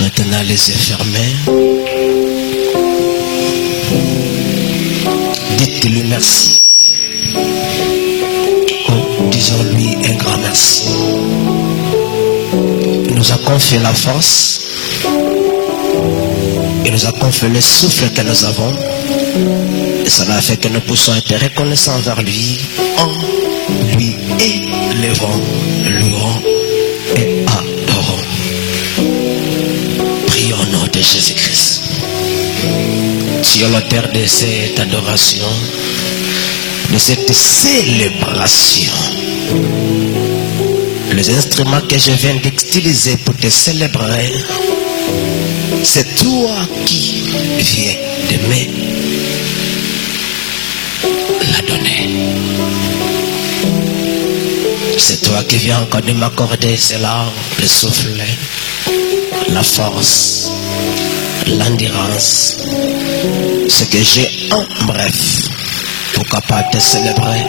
Maintenant les yeux fermés. Dites-lui merci. Disons-lui un grand merci. Il nous a confié la force. Il nous a confié le souffle que nous avons. Et cela a fait que nous puissions être reconnaissants envers lui. En lui élevons, louons et adorons. Prions au nom de Jésus-Christ. Tu es l'auteur de cette adoration, de cette célébration. Les instruments que je viens d'utiliser pour te célébrer, c'est toi qui viens de me la donner. C'est toi qui viens encore de m'accorder cela, le souffle, la force, l'endurance, ce que j'ai en bref. Pourquoi pas te célébrer?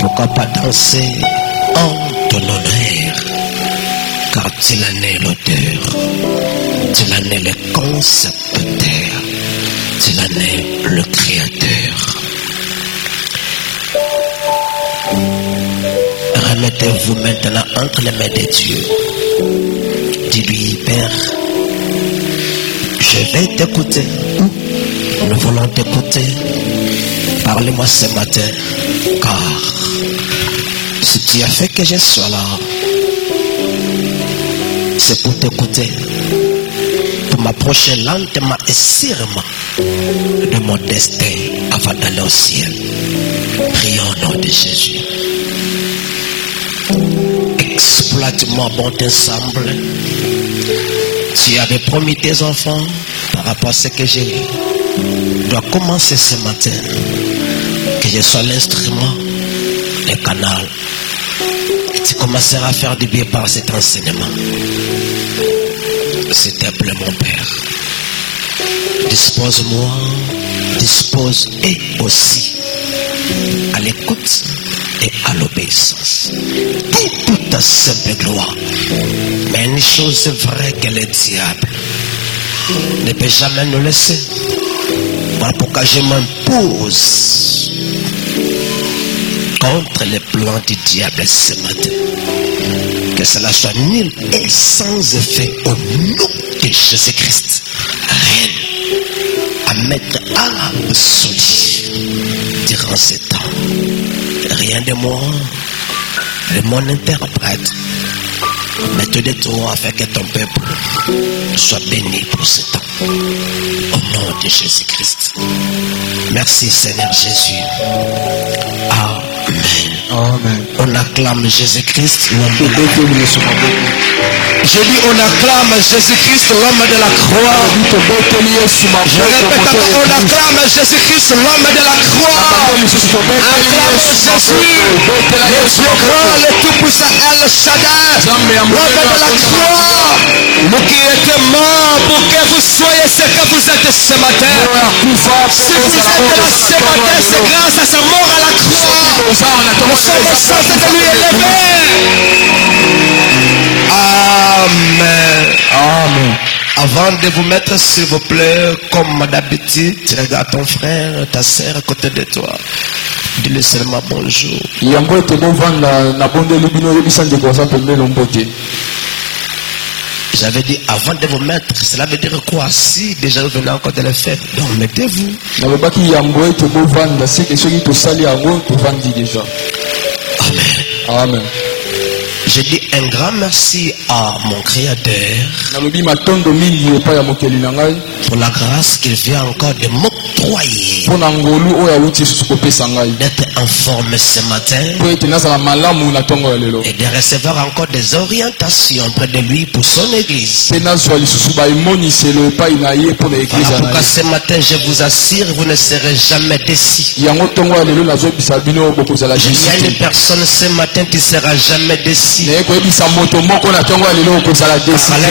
Pourquoi pas danser en ton honneur? Car tu en es l'auteur, tu en es le concepteur, tu en es le créateur. Remettez-vous maintenant entre les mains de Dieu. Dis-lui, Père, je vais t'écouter. Nous voulons t'écouter. Parlez-moi ce matin, car si tu as fait que je sois là, c'est pour t'écouter, pour m'approcher lentement et sûrement de mon destin avant d'aller au ciel. Prions au nom de Jésus. Exploite-moi, bon ensemble. Tu avais promis tes enfants par rapport à ce que j'ai. Dois commencer ce matin, que je sois l'instrument, le canal, et tu commenceras à faire du bien par cet enseignement. S'il te plaît, mon Père, dispose-moi, dispose et aussi à l'écoute et à l'obéissance. Pour toute ta simple gloire. Mais une chose est vraie, que le diable ne peut jamais nous laisser. Voilà pourquoi je m'impose contre les plans du diable ce matin. Que cela soit nul et sans effet au nom de Jésus-Christ. Rien à mettre à l'absolu durant ce temps. Rien de moi, de mon interprète, mais tout de toi afin que ton peuple soit béni pour ce temps. Au nom de Jésus-Christ. Merci Seigneur Jésus. Amen. Amen. On acclame Jésus-Christ, l'homme de la croix. Je dis on acclame Jésus-Christ, l'homme de la croix. Je répète encore, on acclame Jésus-Christ, l'homme de la croix. Acclame Jésus, le Dieu grand, le tout-puissant, El Shaddai, l'homme de la croix. Vous qui êtes morts pour que vous soyez ce que vous êtes ce matin. Si vous êtes là ce matin, c'est grâce à sa mort à la croix. Nous sommes censés de lui élever. Amen. Amen. Avant de vous mettre, s'il vous plaît, comme d'habitude, tu regardes ton frère, ta sœur à côté de toi. Dis-le seulement bonjour. J'avais dit avant de vous mettre, cela veut dire quoi? Si déjà vous venez encore de le faire, donc mettez-vous. Amen. Amen. Je dis un grand merci à mon Créateur pour la grâce qu'il vient encore de m'octroyer d'être en forme ce matin et de recevoir encore des orientations auprès de lui pour son église. Voilà pourquoi ce matin je vous assure, vous ne serez jamais déçus. Il y a une personne ce matin qui ne sera jamais déçue.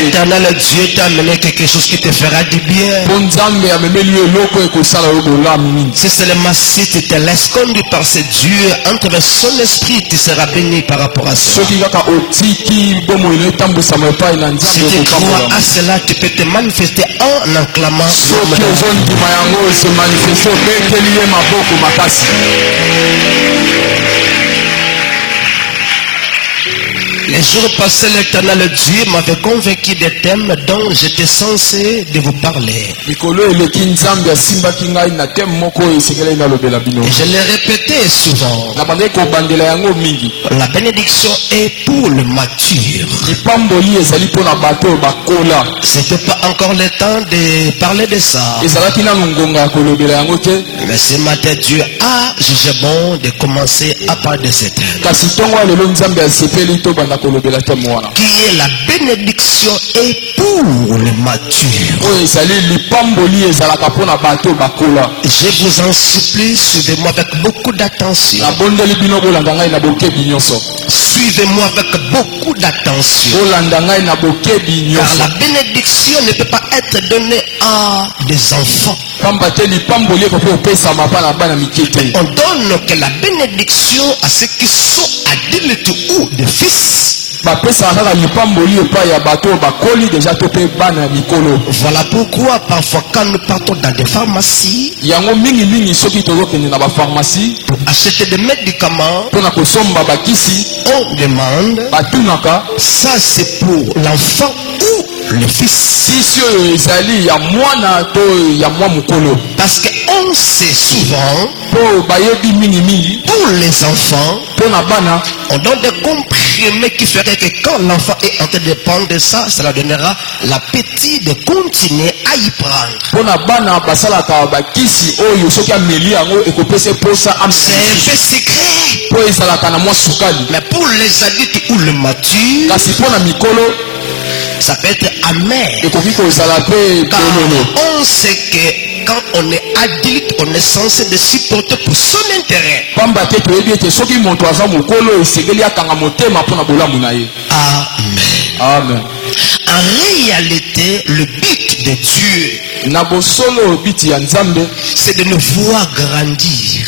l'éternel Dieu t'a amené quelque chose qui te fera du bien. Si seulement si tu te laisses conduire par ce Dieu, entre son esprit, tu seras béni par rapport à ça. Si tu crois à cela, tu peux te manifester en acclamant. Les jours passés, l'éternel Dieu m'avait convaincu des thèmes dont j'étais censé de vous parler. Et je l'ai répété souvent. La bénédiction est pour le mature. C'était pas encore le temps de parler de ça. Mais ce matin, Dieu a jugé bon de commencer à parler de ce thème. Qui est la bénédiction et pour le mature. Je vous en supplie, suivez-moi avec beaucoup d'attention. Suivez-moi avec beaucoup d'attention. Car la bénédiction ne peut pas être donnée à des enfants. On donne que la bénédiction à ceux qui sont adultes ou des fils. Voilà pourquoi parfois quand nous partons dans des pharmacies pour acheter des médicaments, on demande ça c'est pour l'enfant ou le fils. Parce qu'on sait souvent pour les enfants on donne des comprimés qui feraient que quand l'enfant est en train de prendre ça, cela donnera l'appétit de continuer à y prendre. C'est un peu secret. Mais pour les adultes ou le mature, ça peut être amer. Car on sait que quand on est adulte, on est censé de supporter pour son intérêt. Amen. Amen. En réalité, le but de Dieu, c'est de nous voir grandir.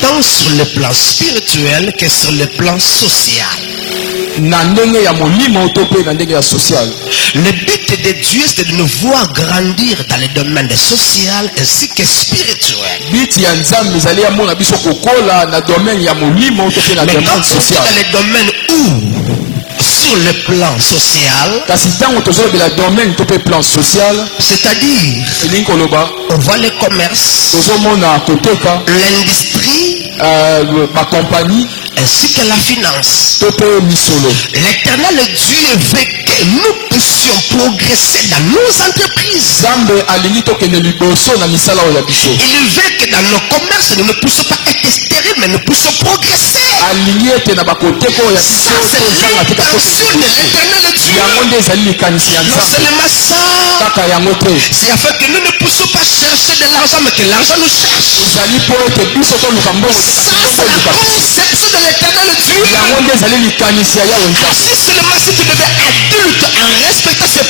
Tant sur le plan spirituel que sur le plan social. Le but de Dieu, c'est de nous voir grandir dans les domaines social ainsi que spirituel. Mais quand on est dans les domaines où sur le plan social, c'est-à-dire on voit le commerce, l'industrie, ma compagnie, ainsi que la finance. L'éternel Dieu veut que nous puissions progresser dans nos entreprises. Il veut que dans nos commerces, nous ne puissions pas être stériles, mais nous puissions progresser. Ça, c'est l'intention de l'éternel Dieu. Non seulement ça, c'est afin que nous ne puissions pas chercher de l'argent, mais que l'argent nous cherche. Ça, c'est la conception de l'éternel Dieu. Si seulement si tu deviens adulte en respectant ces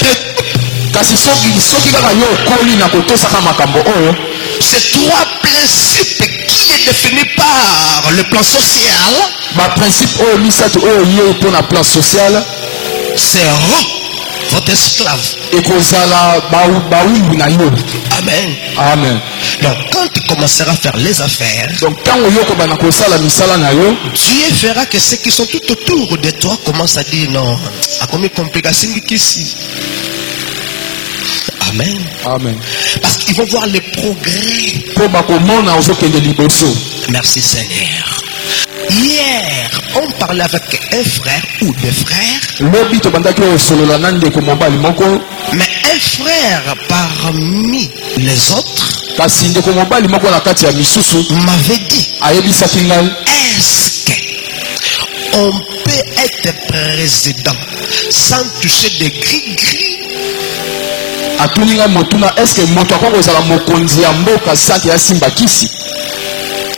ces trois principes qui est défini par le plan social, c'est votre esclave. Amen. Amen. Donc quand tu commenceras à faire les affaires, Dieu fera que ceux qui sont tout autour de toi commencent à dire non, à combien de complications ici. Amen. Amen. Parce qu'ils vont voir les progrès. Merci Seigneur. Hier, on parlait avec un frère ou deux frères. Mais un frère parmi les autres m'avait dit, est-ce qu'on peut être président sans toucher des gris-gris?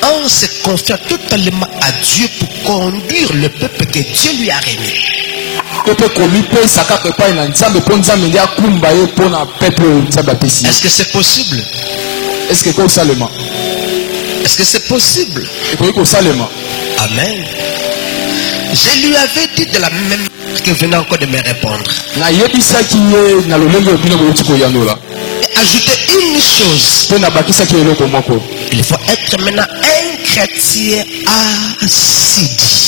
en se confiant totalement à Dieu pour conduire le peuple que Dieu lui a remis. Est-ce que c'est possible? Est-ce que c'est seulement? Est-ce que c'est possible? Amen. Je lui avais dit de la même manière que venait encore de me répondre. Et ajouter une chose. Il faut être maintenant un chrétien assidus.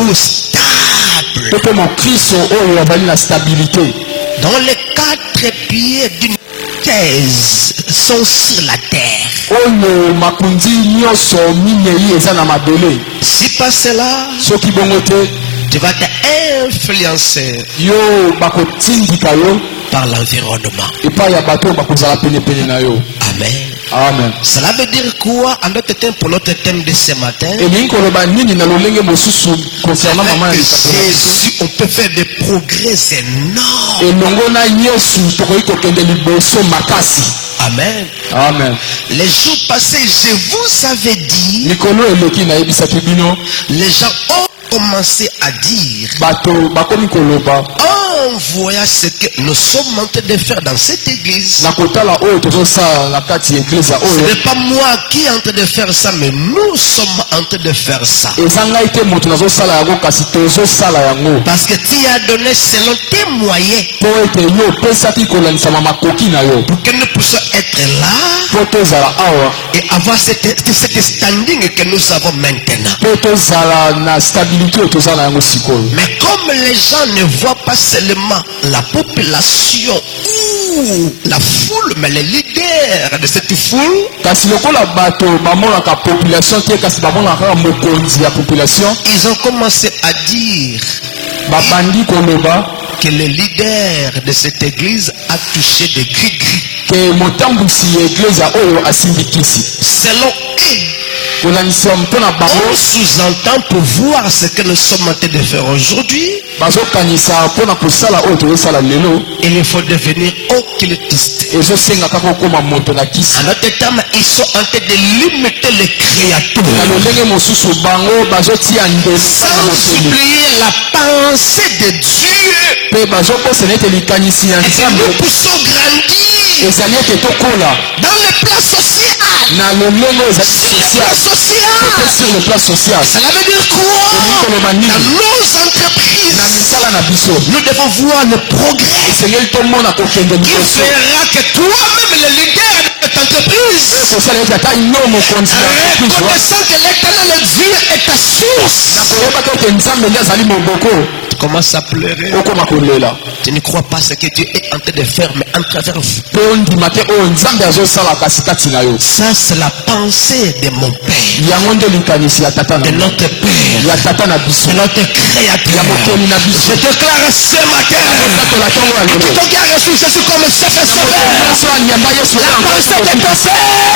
Ou stable. Dans les 4 pieds d'une thèse sont sur la terre. Si pas cela, tu vas t'influencer par l'environnement. Amen. Amen. Cela veut dire quoi en notre thème, pour notre thème de ce matin? Jésus, on peut faire des progrès énormes. Amen. Amen. Les jours passés, je vous avais dit, les gens ont commencé à dire, en voyant ce que nous sommes en train de faire dans cette église. Ce n'est pas moi qui est en train de faire ça, mais nous sommes en train de faire ça. Parce que tu as donné selon tes moyens pour que nous puissions être là et avoir cette standing que nous avons maintenant. Mais comme les gens ne voient pas seulement la population ou la foule, mais les leaders de cette foule, ils ont commencé à dire que le leader de cette église a touché des gris-gris. Selon eux, on sous-entend pour voir ce que nous sommes en train de faire aujourd'hui. Il faut devenir occultiste. En notre terme, ils sont en train de limiter les créatures. Sans oublier la pensée de Dieu. Et nous poussons grandir dans le plan social. Sur le plan social. Cela veut dire quoi? Dans nos entreprises, nous devons voir le progrès qui fera que toi-même, le leader de cette entreprise, reconnaissant que l'éternel Dieu est ta source, tu commences à pleurer. Tu ne crois pas ce que Dieu est en train de faire, mais en travers vous. Ça, c'est la pensée de mon Père, de notre Père, de notre Créateur. Je déclare ce matin, tout qui a reçu Jésus comme chef et sauveur, la pensée de ton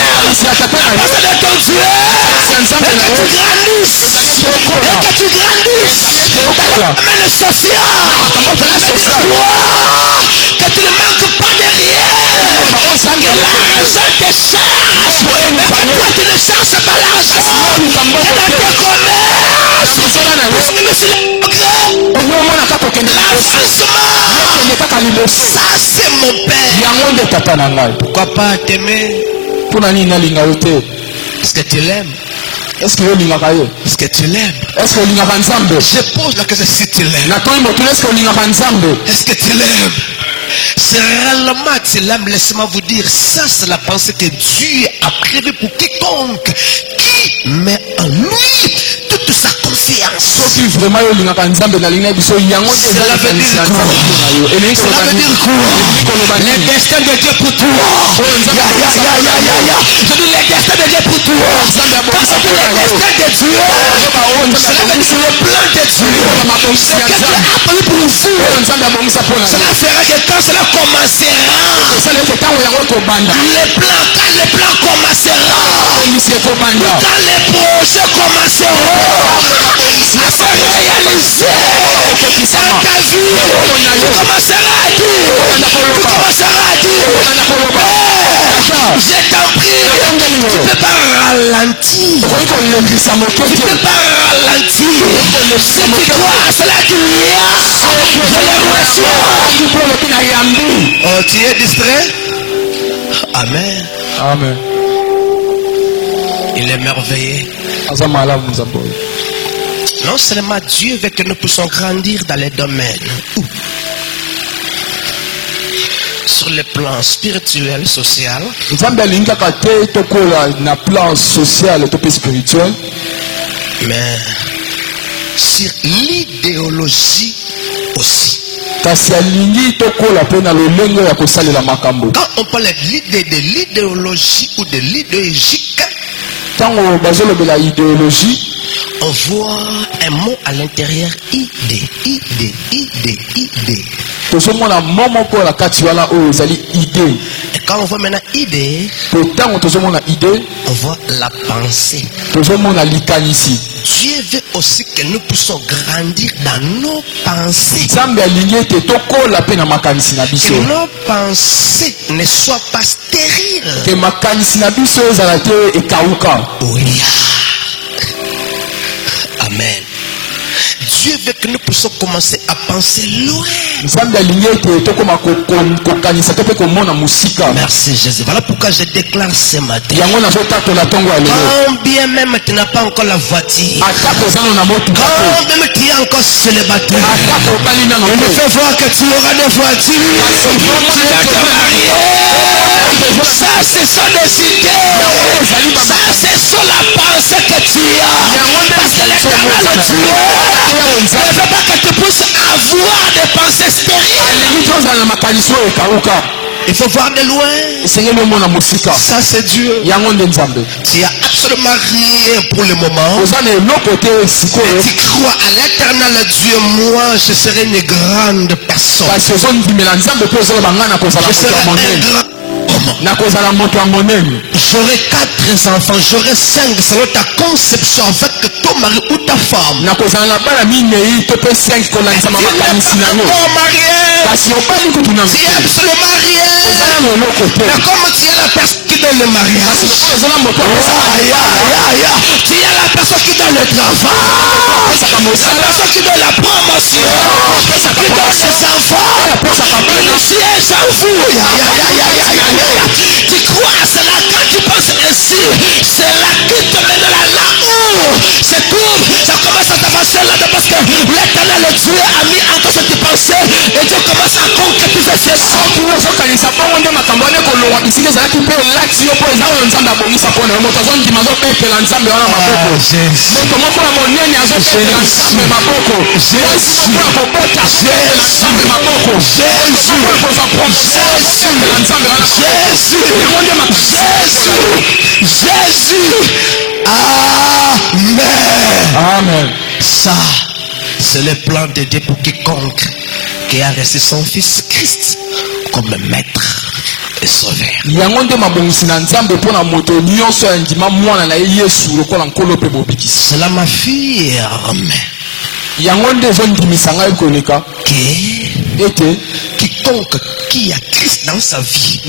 Père, la pensée de ton Dieu, et que tu grandisses dans le domaine social, que tu ne manques pas de rien, que l'argent te cherche, mais que toi tu ne cherches pas l'argent, et dans tes commerces, l'avancement, ça c'est mon Père. Pourquoi pas t'aimer? Est-ce que tu l'aimes? Est-ce que tu l'aimes? Est-ce que je pose la question si tu l'aimes. Est-ce que tu l'aimes? C'est réellement tu l'aimes. Laissez-moi vous dire, ça c'est la pensée que Dieu a prévue pour quiconque qui met en lui toute sa confiance. Cela veut dire quoi? Cela veut dire quoi? Le destin de Dieu pour toi. Je dis le destin de Dieu pour toi. Quand c'est le destin de Dieu, cela veut dire le plan de Dieu. C'est que Dieu a appelé pour vous. Cela fera que quand cela commencera, le plan, quand le plan commencera, quand les projets commenceront à se réaliser dans ta vie, tu commenceras à dire, Je t'en prie, tu ne peux pas ralentir. Tu ne peux pas ralentir. Si tu crois à cela qu'il y a, je le reçois. Oh, tu es distrait? Amen. Amen. Il est merveilleux. Non seulement Dieu veut que nous puissions grandir dans les domaines sur le plan spirituel, social, mais sur l'idéologie aussi. Quand on parle de l'idéologie ou de l'idéologique, on voit un mot à l'intérieur, idée. Et quand on voit maintenant idée, on voit la pensée. Dieu veut aussi que nous puissions grandir dans nos pensées. Que nos pensées ne soient pas stériles. Oui. Amen. Dieu veut que nous puissions commencer à penser loin. Merci Jésus. Voilà pourquoi je déclare ce matin. Quand bien même tu n'as pas encore la voiture, quand même tu es encore célibataire, on me fait voir que tu auras des voitures, tu vas te marier. Ça c'est son idée. Ça c'est sur la pensée que tu as. Parce que l'Éternel Dieu ne veut pas que tu puisses avoir des pensées stériles. Il faut voir de loin. Ça c'est Dieu. Tu n'as absolument rien pour le moment. Et tu crois à l'Éternel Dieu. Moi je serai une grande personne. Je serai un grand. J'aurai 4 enfants, j'aurai 5 selon ta conception avec ton mari ou ta femme. Tu n'es pas encore marié. Tu es absolument rien. Mais comme tu es la personne qui donne le mariage, tu es la personne qui donne le travail, la personne qui donne la promotion, qui donne les enfants, tu es sans vous. Tu crois à cela quand tu penses ainsi, c'est là qui te mène là où c'est tout, ça commence à t'avancer là parce que l'Éternel Dieu a mis en toi cette pensée et Dieu commence à concrétiser ses sons. Jésus. Amen. Ça, c'est le plan de Dieu pour quiconque qui a reçu son fils Christ comme maître et sauveur. Cela m'affirme que quiconque qui a Christ dans sa vie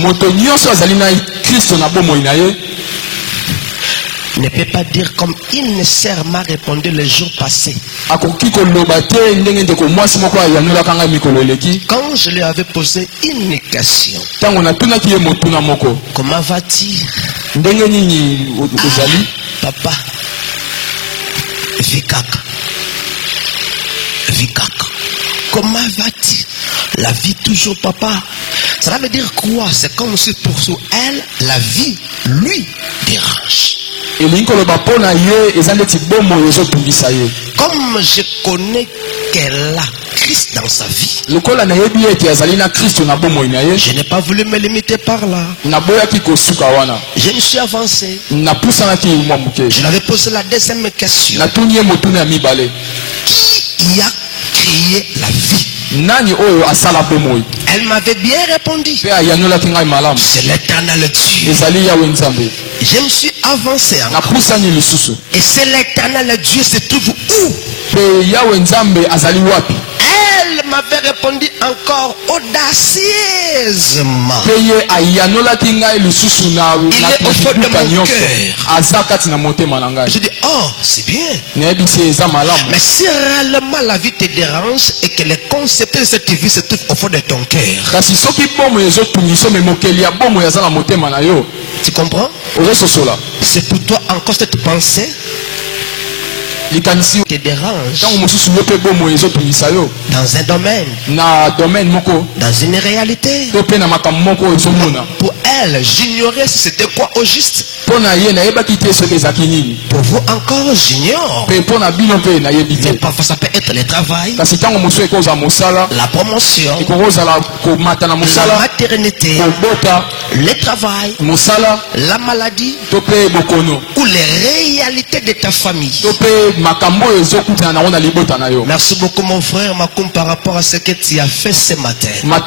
ne peut pas dire comme il ne sert m'a répondu les jours passés. Quand je lui avais posé une question, comment va-t-il? Papa, Vikaka, comment va-t-il? La vie toujours, papa. Cela veut dire quoi? C'est comme si pour elle, la vie lui dérange. Comme je connais qu'elle a Christ dans sa vie, je n'ai pas voulu me limiter par là. Je me suis avancé. Je l'avais posé la deuxième question. Qui a créé la vie? Elle m'avait bien répondu. C'est l'Éternel Dieu. Je me suis avancé encore. Et c'est l'Éternel Dieu se trouve où? Elle m'avait répondu encore audacieusement. Il est au fond de mon cœur. Je dis, oh, c'est bien. Mais si réellement la vie te dérange et que les concepts de cette vie se trouvent au fond de ton cœur, tu comprends? C'est pour toi encore cette pensée te dérange dans un domaine, dans une réalité. Pour elle, j'ignorais si c'était quoi au juste. Pour vous encore, j'ignore. Mais parfois ça peut être le travail, la promotion, la maternité, le travail, la maladie ou les réalités de ta famille. Merci beaucoup mon frère Makoum par rapport à ce que tu as fait ce matin. Quand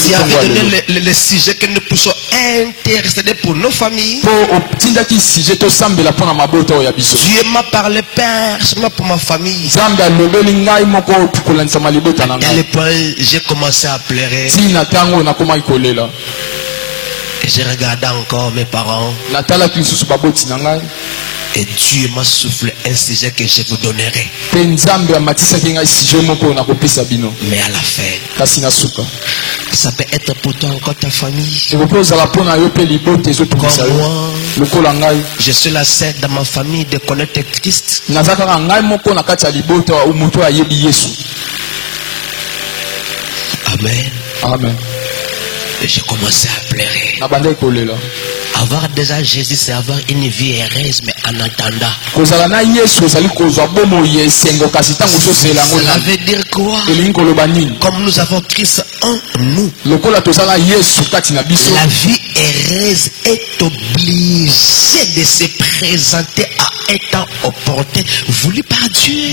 tu as donné le sujet que nous puissions intercéder pour nos familles, Dieu m'a parlé personnellement pour ma famille. À quel point j'ai commencé à pleurer. Et j'ai regardé encore mes parents. Et Dieu m'a soufflé un sujet que je vous donnerai. Mais à la fin, ça peut être pour toi encore ta famille. Comme moi, je suis la seule dans ma famille de connaître Christ. Amen. Amen. Et j'ai commencé à pleurer. Avoir déjà Jésus, c'est avoir une vie heureuse, mais en attendant. Cela veut dire quoi? Comme nous avons Christ en nous, la vie heureuse est obligée de se présenter à un temps opportun voulu par Dieu.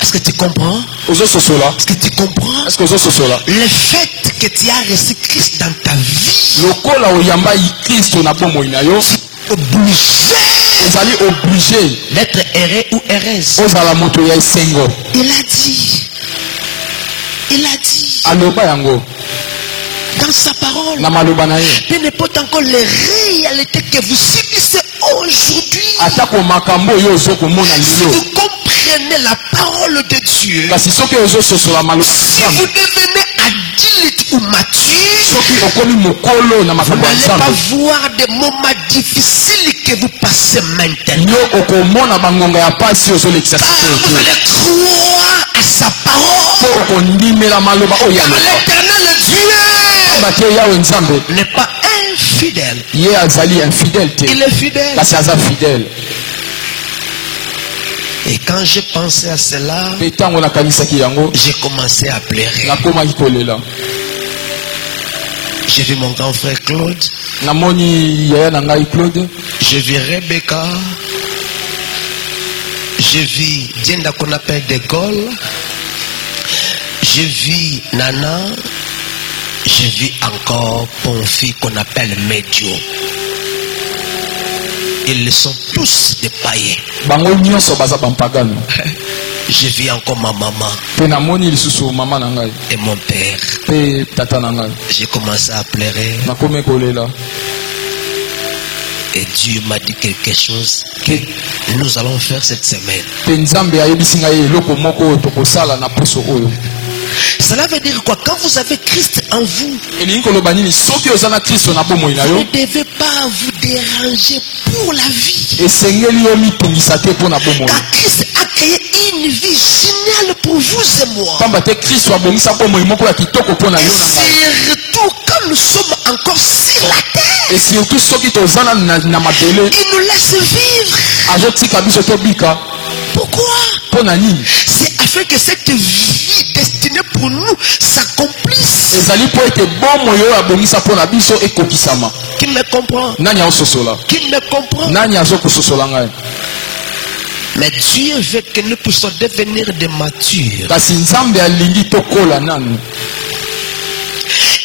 Est-ce que tu comprends? Est-ce que tu comprends? Le fait que tu as reçu Christ dans ta vie, obligé d'être heureux ou heureuse. Il a dit dans sa parole, peu n'importe encore les réalités que vous subissez aujourd'hui, si vous comprenez la parole de Dieu, si vous devenez adulte ou mature, vous n'allez pas voir des moments difficiles que vous passez maintenant. Vous allez croire à sa parole. L'éternel Dieu n'est pas infidèle. Il est fidèle. Et quand j'ai pensé à cela, j'ai commencé à pleurer. J'ai vu mon grand frère Claude. J'ai vu Rebecca. J'ai vu Dienda qu'on appelle De Gaulle. J'ai vu Nana. J'ai vu encore Ponfi qu'on appelle Medio. Ils sont tous des païens. J'ai vu encore ma maman et mon père. J'ai commencé à pleurer. Et Dieu m'a dit quelque chose que nous allons faire cette semaine. Cela veut dire quoi? Quand vous avez Christ en vous, vous ne devez pas vous déranger pour la vie. Car Christ a créé une vie géniale pour vous et moi. Et surtout quand nous sommes encore sur la terre, il nous laisse vivre. Pourquoi? C'est afin que cette vie destinée pour nous s'accomplisse. Qui me comprend? Qui me comprend? Mais Dieu veut que nous puissions devenir des matures.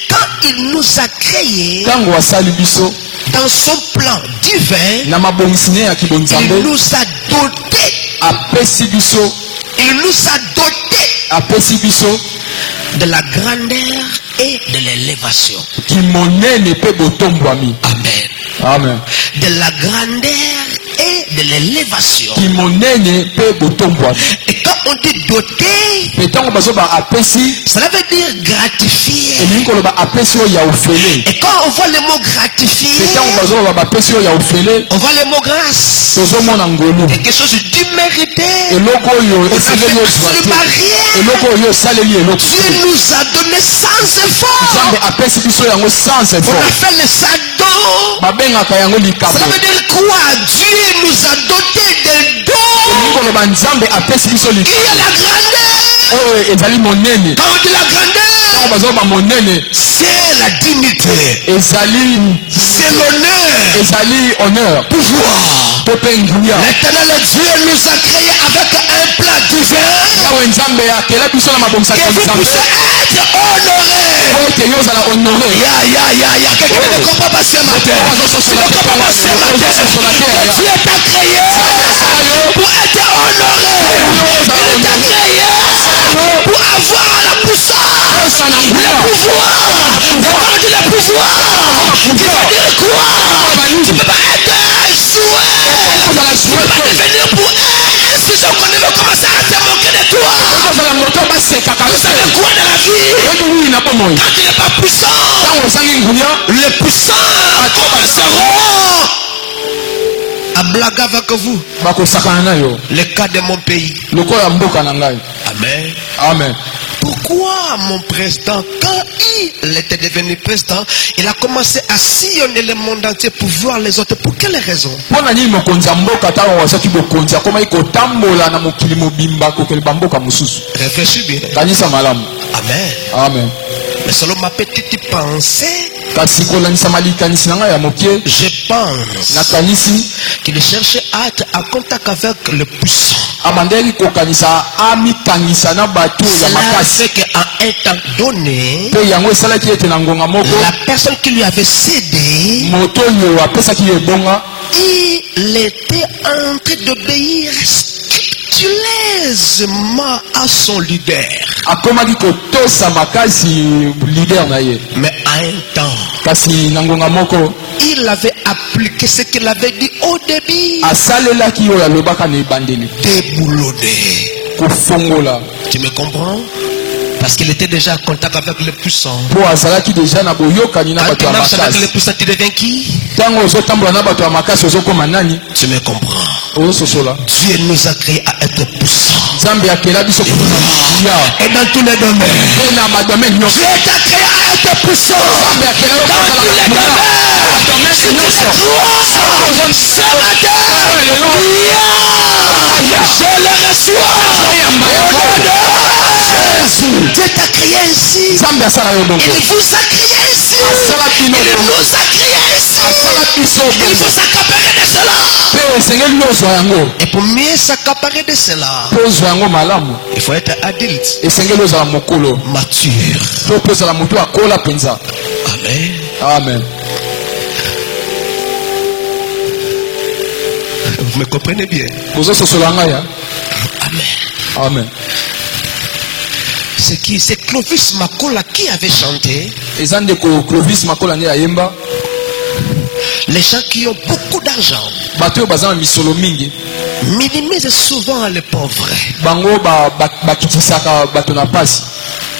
Quand il nous a créés, dans son plan divin, na mabongisine ya il kibonzambe nous a doté. apesi biso Il nous a doté apesi biso de la grandeur et de l'élévation. kimonene pe botombwami. Amen. Amen. De la grandeur et de l'élévation. kimonene pe botombwami. Et quand on dit doté, pe ntango bazoba apesi cela veut dire gratifier. elingi koloba apesi oyo ya ofele. Et quand on voit le mot gratifier, pe ntango bazoba bapesi oyo ya ofele on voit le mot grâce. tozomona ngolu Quelque chose d'immérité. eloko oyo eseleli ozwa Sur te rien. eloko oyo esaleli eloko Dieu te. nous a donné sans effort. nzambe apesi biso yango sans On effort. a fait le sado. babengaka yango likambo. Cela veut dire quoi? Dieu nous a doté de dons elingi koloba nzambe apesi biso qui likambo est la grandeur. oyo ezali monene. Quand on dit la grandeur, ntango bazoba monene c'est la dignité, ezali c'est l'honneur, ezali honneur pouvoir. to mpe nguya. L'éternel Dieu nous a créés avec un plan divin yawe nzambe akela biso na mabongisaki que ya vous nzambe puissiez être honorés. po ete yo ozala honore. Ya, quelqu'un ne comprend pas ce matin. Tu ne comprends pas ce matin. Dieu t'a créé pour être honoré. Il t'a créé pour avoir la puissance, le pouvoir. Quand on dit le pouvoir, tu vas dire quoi? Tu ne peux pas être joué. Tu ne peux pas devenir pour un sujet qu'on veut commencer à se moquer de toi. Vous savez quoi dans la vie? Quand tu n'es pas puissant, les puissants commenceront à blaguer avec vous. bakosakana na yo Le cas de mon pays. lokola ya mboka na ngai. Amen. Amen. Pourquoi mon président, quand il était devenu président, il a commencé à sillonner le monde entier pour voir les autres? Pour quelle raison? mpona nini mokonzi ya mboka ntango wazaki bokonzi akomaki kotambola na mokili mobimba kokele bamboka mosusu? Réfléchis bien. kanisa malamu. Amen. Amen. Mais selon ma petite pensée, kasi kolandisama likanisi na ngai ya mokie je pense nakanisi qu'il cherchait à être en contact avec le puissant. abandeli kokanisa amikangisa na bato ya Cela makasi fait qu'à un temps donné, mpe yango esalaki ete na ngonga moko la personne qui lui avait cédé, moto oyo apesaki ye ebonga il était en train d'obéir scrupuleusement à son leader. akomaki kotosa makasi lider na ye. Mais à un temps, kasi na ngonga moko il avait appliqué ce qu'il avait dit au début. asalelaki oyo alobaka na ebandeli Déboulonné. kofongola Tu me comprends? Parce qu'il était déjà en contact avec le puissant. mpo azalaki deja na boyokani na Quand bato tu ya marches avec le makasi. puissant, tu deviens qui? ntango ozotambola na bato ya makasi ozokoma nani? Tu me comprends? ozososola. Dieu nous a créés à être puissants. nzambe akela biso koya Et dans tous les domaines. mpe na badomaine nyonso. Dieu t'a créé à être puissant. nzambe akela yo Dans tous les kozala domaines. Si tu le crois, ce matin, je le reçois. Au nom de Jésus. Dieu t'a créé ainsi. nzambe asala yo bongo. Il vous a créé ainsi. asalaki Il no nous a créé ainsi. asalaki biso Il bongo. faut s'accaparer de cela. mpe esengeli yo ozwa yango. Et pour mieux s'accaparer de cela, mpe ozwa yango malamu il faut être adulte, esengeli ozala mokolo mature. mpe mpe ozala motu akola mpenza. Amen. amen. Vous me comprenez bien? ozososola ngai ya. Amen. amen. C'est Clovis Makola qui avait chanté. eza ndeko Clovis Makola nde ayemba. Les gens qui ont beaucoup d'argent bato oyo baza na misolo mingi minimisent souvent les pauvres. bango bakitisaka bato na pasi.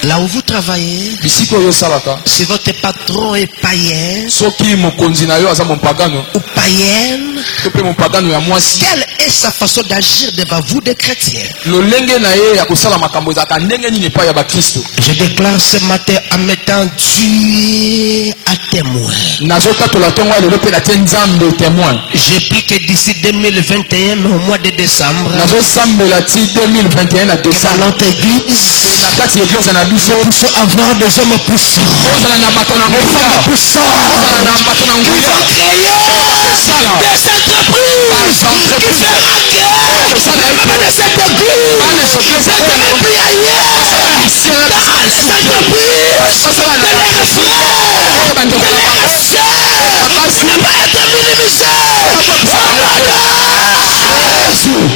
Là où vous travaillez, bisika oyo osalaka si votre patron est païen soki mokonzi na yo aza mopagano ou païenne, to mpe mopagano ya mwasi, quelle est sa façon d'agir devant vous des chrétiens? lolenge na ye ya kosala makambo ezalaka ndenge nini epai ya bakristo. Je déclare ce matin en mettant Dieu à témoin. nazotatola ntongo ya lelo mpe natie nzambe témoin. J'ai pris que d'ici 2021, mais au mois de décembre, nazosambela ti 2021 na dans décembre notre église, na kati ya eglise na biso pour avoir des hommes puissants, ozala na bato na des nguya, femmes puissantes, ozala na bato na qui nguya vont créer des entreprises qui feront que même de cette église, cette plus ailleurs, dans les entreprises, de leurs frères, de leurs sœurs, ne pas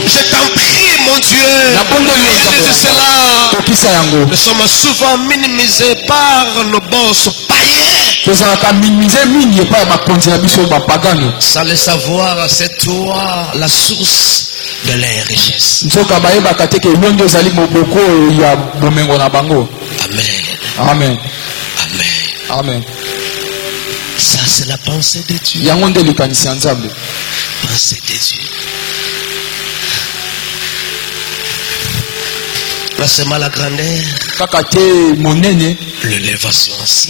Je t'en prie, mon Dieu. Et de cela, nous sommes souvent minimisés par nos boss païens. Sans le savoir, c'est toi la source de leurs richesses. Amen. Amen. Amen. Amen. Ça, c'est la pensée de Dieu. Pensée de Dieu. Là, c'est mal la grandeur. L'élévation aussi.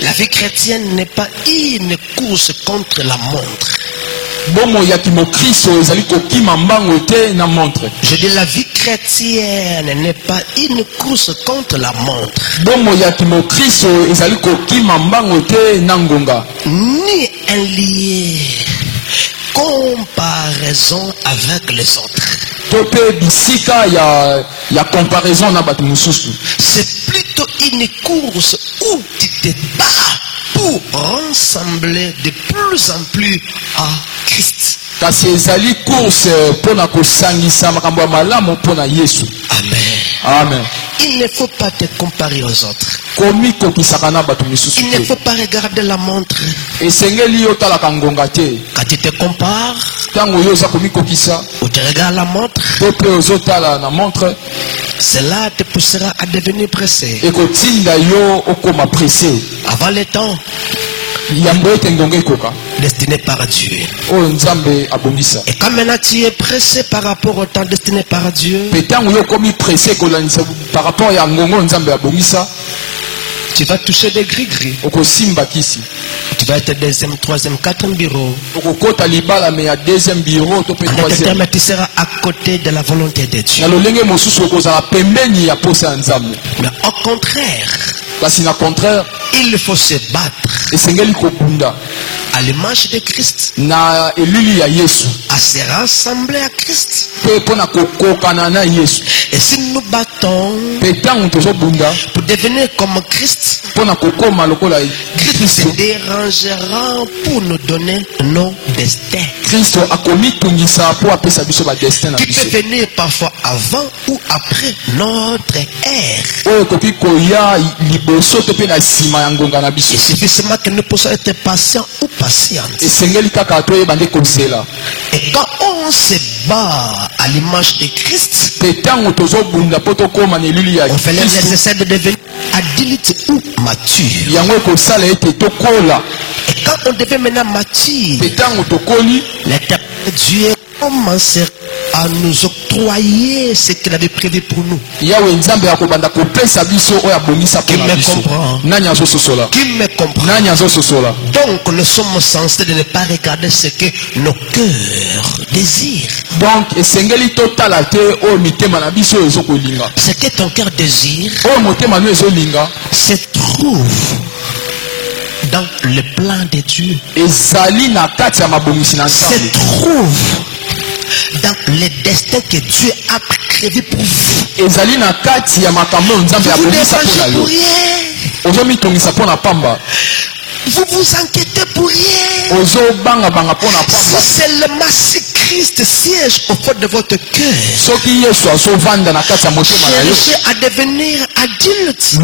La vie chrétienne n'est pas une course contre la montre. Je dis la vie chrétienne n'est pas une course contre la montre. Ni un lien comparaison avec les autres. C'est plutôt une course où tu te bats pour ressembler de plus en plus à Christ. Amen. Il ne faut pas te comparer aux autres. Il ne faut pas regarder la montre. Quand tu te compares, ou tu regardes la montre, cela te poussera à devenir pressé. Avant le temps destiné par Dieu. Et quand maintenant tu es pressé par rapport au temps destiné par Dieu, tu vas toucher des gris-gris. Tu vas être deuxième, troisième, quatrième bureau. Tu seras à côté de la volonté de Dieu. Mais au contraire, il faut se battre à l'image de Christ, à se rassembler à Christ. Et si nous battons pour devenir comme Christ, Christ se dérangera pour nous donner nos destins. Qui peut venir parfois avant ou après notre ère. Il suffit seulement que nous puissions être patients ou patientes. Et quand on se bat à l'image de Christ, on fait les essais de devenir adulte ou mature. Et quand on devient maintenant mature, l'éternel Dieu commencera à nous octroyer ce qu'il avait prévu pour nous. Qui me comprend? Qui me comprend? Donc nous sommes censés de ne pas regarder ce que nos cœurs désirent. Ce que ton cœur désire se trouve dans le plan de Dieu. Se trouve dans les destins que Dieu a prévus pour vous. Vous ne dérangez pour rien. Vous vous inquiétez pour rien. Si seulement si Christ siège au fond de votre cœur, cherchez à devenir adulte.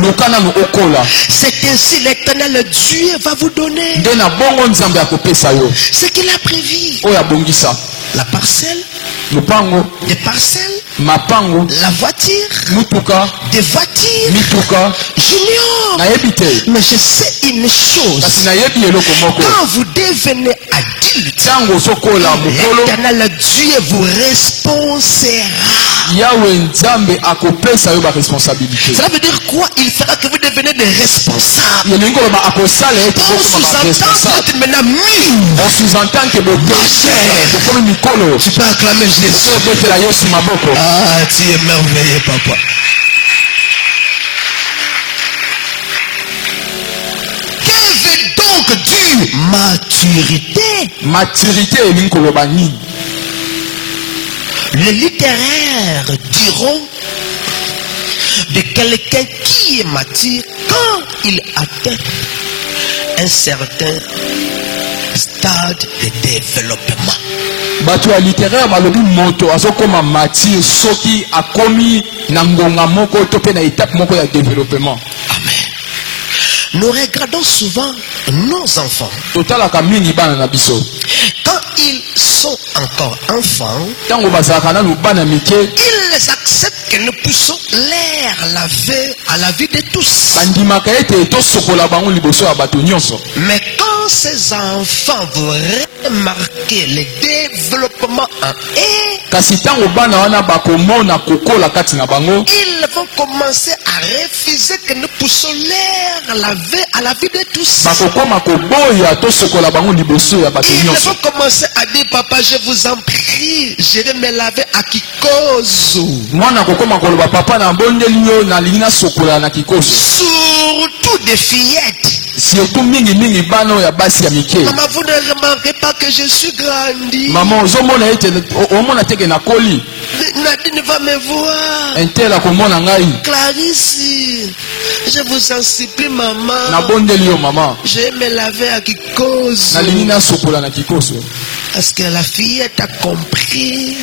C'est ainsi l'éternel Dieu va vous donner ce qu'il a prévu. La parcelle, des parcelles, la voiture, des voitures. J'ignore, mais je sais une chose. Quand vous devenez adulte, l'éternel Dieu vous responsera. Cela veut dire quoi? Il fera que vous devenez des responsables. On sous-entend que tu peux acclamer Jésus. Ah, tu es merveilleux, papa. Que veut donc dire maturité? Les littéraires diront de quelqu'un qui est mature quand il atteint un certain stade de développement. Bato ya littéraire balobi moto azokoma mati soki akomi na ngonga moko to pe na étape moko ya développement. Amen. Nous regardons souvent nos enfants. Totalaka mingi bana na biso. Quand ils sont encore enfants, Tango bazalaka nanu bana mike, ils acceptent que nous puissions les laver à la vie de tous. bandimaka ete tosokola bango liboso ya bato nyonso. Mais quand ces enfants vont remarquer le développement en eux, Kasi tango bana wana bakomona kokola kati na bango, ils vont commencer à refuser que nous puissions les laver à la vie de tous. bakokoma koboya tosokola bango liboso ya bato Ils nyonso. vont commencer à dire, papa, je vous en prie, je vais me laver à Kikozo. Mwana kokoma koloba papa na bondeli yo na lina sokola na kikoso. Surtout des fillettes. Surtout mingi bana ya basi ya mike. Maman, vous ne remarquez pas que je suis grandi. Maman ozomona ete omona teke na koli. Nadine va me voir. Entela komona ngai. Clarisse, je vous en supplie, maman. Na bondeli yo maman. Je vais me laver à Kikozo. Na lina sokola na kikoso. Parce que la fillette a compris